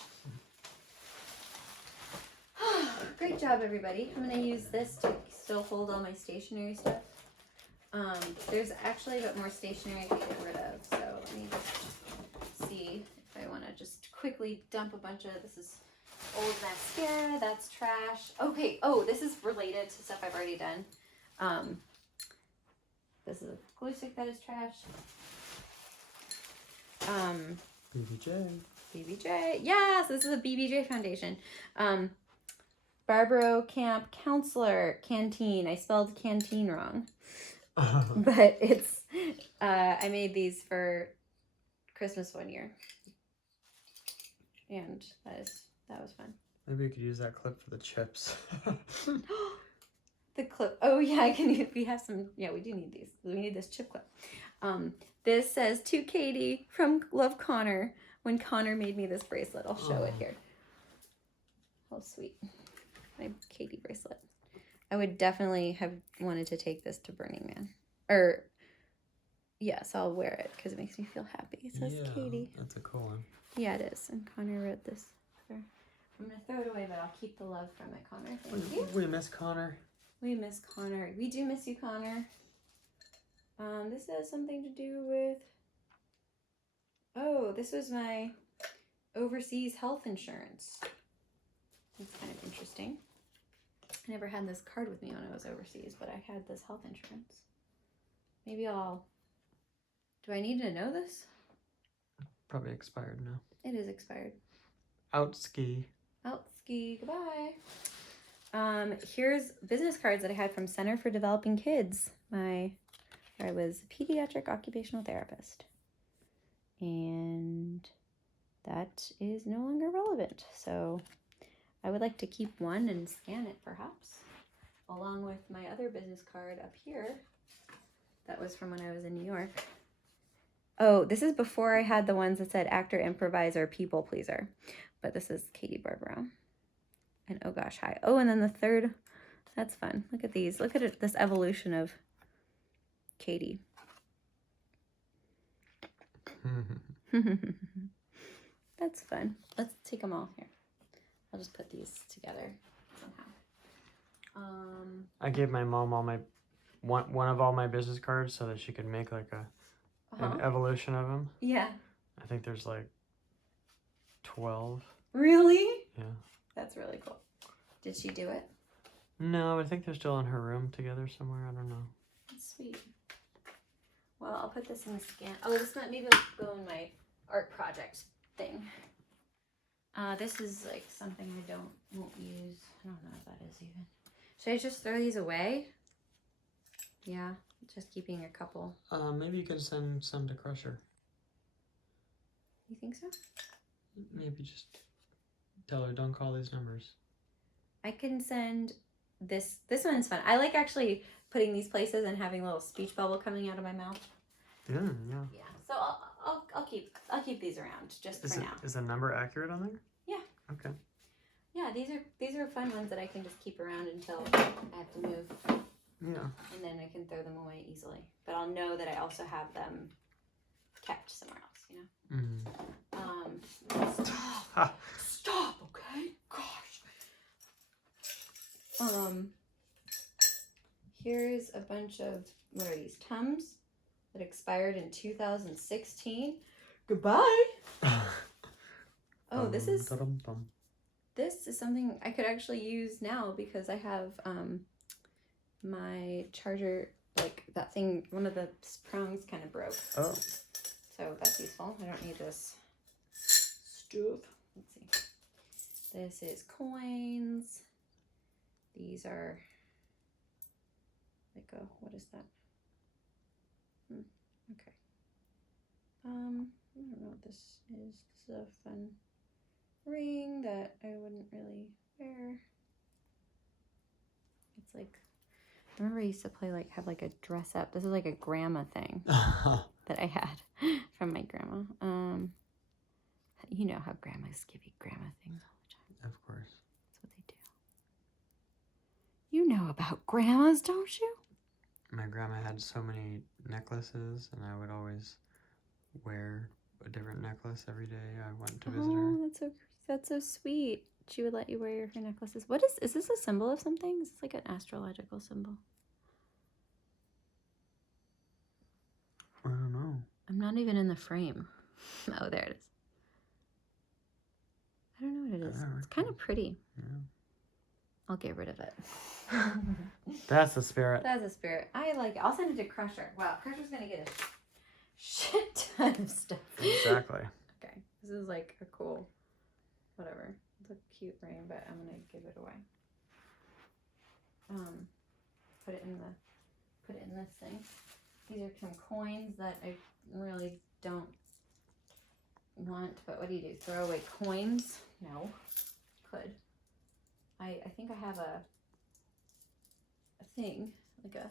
Great job, everybody. I'm gonna use this to still hold all my stationery stuff. There's actually a bit more stationery I can get rid of, so let me just see if I want to just quickly dump a bunch of, this is old mascara, that's trash. Okay, oh, this is related to stuff I've already done. This is a glue stick that is trash. BBJ. Yes, this is a BBJ foundation. Barbaro Camp Counselor Canteen. I spelled canteen wrong. But it's, I made these for Christmas one year. And that was fun. Maybe we could use that clip for the chips. The clip. Oh yeah, I can. We have some. Yeah, we do need these. We need this chip clip. This says to Katie from Love Connor. When Connor made me this bracelet, I'll show it here. Oh sweet, my Katie bracelet. I would definitely have wanted to take this to Burning Man. Or yes, I'll wear it because it makes me feel happy. It says Katie. That's a cool one. Yeah, it is. And Connor wrote this. I'm gonna throw it away, but I'll keep the love from it, Connor. Thank you. We miss Connor. We miss Connor. We do miss you, Connor. This has something to do with... Oh, this was my overseas health insurance. It's kind of interesting. I never had this card with me when I was overseas, but I had this health insurance. Maybe I'll... Do I need to know this? Probably expired now. It is expired. Out ski. Out ski. Goodbye. Here's business cards that I had from Center for Developing Kids. I was a pediatric occupational therapist. And that is no longer relevant. So I would like to keep one and scan it perhaps, along with my other business card up here That was from when I was in New York. Oh, this is before I had the ones that said actor, improviser, people pleaser. But this is Katie Barbaro. And oh gosh, hi. Oh, and then the third, that's fun. Look at these. Look at it, this evolution of Katie. That's fun. Let's take them all here. I'll just put these together somehow. I gave my mom all my one of all my business cards so that she could make like an evolution of them. Yeah. I think there's like 12. Really? Yeah. That's really cool. Did she do it? No, I think they're still in her room together somewhere. I don't know. That's sweet. Well, I'll put this in the scan. Oh, this might maybe go in my art project thing. This is like something I won't use. I don't know if that is even. Should I just throw these away? Yeah, just keeping a couple. Maybe you can send some to Crusher. You think so? Maybe just tell her don't call these numbers. I can send this. This one's fun. I like actually putting these places and having a little speech bubble coming out of my mouth. Yeah. Yeah. So I'll keep these around just for now. Is the number accurate on there? Yeah. Okay. Yeah, these are fun ones that I can just keep around until I have to move. Yeah. And then I can throw them away easily. But I'll know that I also have them kept somewhere else, you know? Stop, okay? Gosh. Here's a bunch of, what are these, Tums that expired in 2016. Goodbye. Oh, this is something I could actually use now because I have my charger, like that thing, one of the prongs kind of broke. Oh. So that's useful. I don't need this stuff. Let's see. This is coins. These are like a, what is that? Okay. I don't know what this is. This is a fun ring that I wouldn't really wear. It's like, I remember I used to play like, have like a dress up. This is like a grandma thing that I had from my grandma. You know how grandmas give you grandma things all the time. Of course. That's what they do. You know about grandmas, don't you? My grandma had so many necklaces, and I would always wear a different necklace every day I went to visit her. Oh, that's so sweet. She would let you wear her necklaces. What is this a symbol of something? Is this like an astrological symbol? I don't know. I'm not even in the frame. Oh, there it is. I don't know what it is. It's kind of pretty. Yeah. I'll get rid of it. That's the spirit. That's a spirit. I like it. I'll send it to Crusher. Wow, Crusher's gonna get a shit ton of stuff. Exactly. Okay, this is like a cool, whatever. It's a cute ring, but I'm gonna give it away. Put it in this thing. These are some coins that I really don't want, but what do? Throw away coins? No. Could. I think I have a thing, like I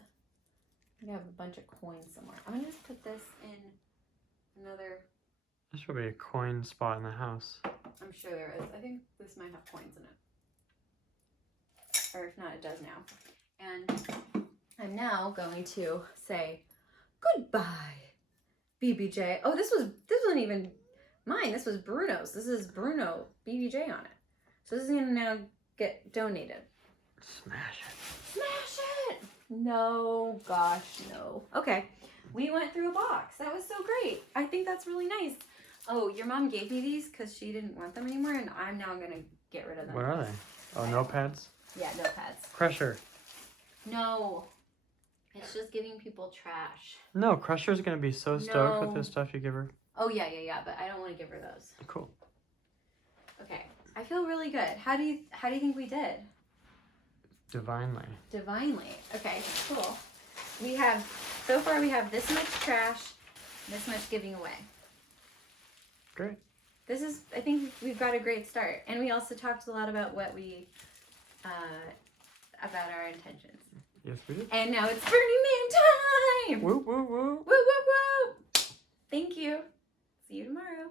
have a bunch of coins somewhere. I'm gonna just put this in another. There should be a coin spot in the house. I'm sure there is. I think this might have coins in it. Or if not, it does now. And I'm now going to say goodbye, BBJ. Oh, this wasn't even mine. This was Bruno's. This is Bruno BBJ on it. So this is gonna now get donated. Smash it. Smash it! No, gosh, no. Okay, we went through a box. That was so great. I think that's really nice. Oh, your mom gave me these because she didn't want them anymore, and I'm now gonna get rid of them. What are they? Oh, notepads? Yeah, notepads. Crusher. No, it's just giving people trash. No, Crusher's gonna be so stoked with No. this stuff you give her. Oh, yeah, but I don't want to give her those. Cool. Okay, I feel really good. How do you think we did? Divinely. Divinely. Okay, cool. So far we have this much trash, this much giving away. Great. I think we've got a great start. And we also talked a lot about what about our intentions. Yes, we did. And now it's Burning Man time! Woo, woo, woo. Woo, woo, woo! Thank you. See you tomorrow.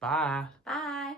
Bye. Bye.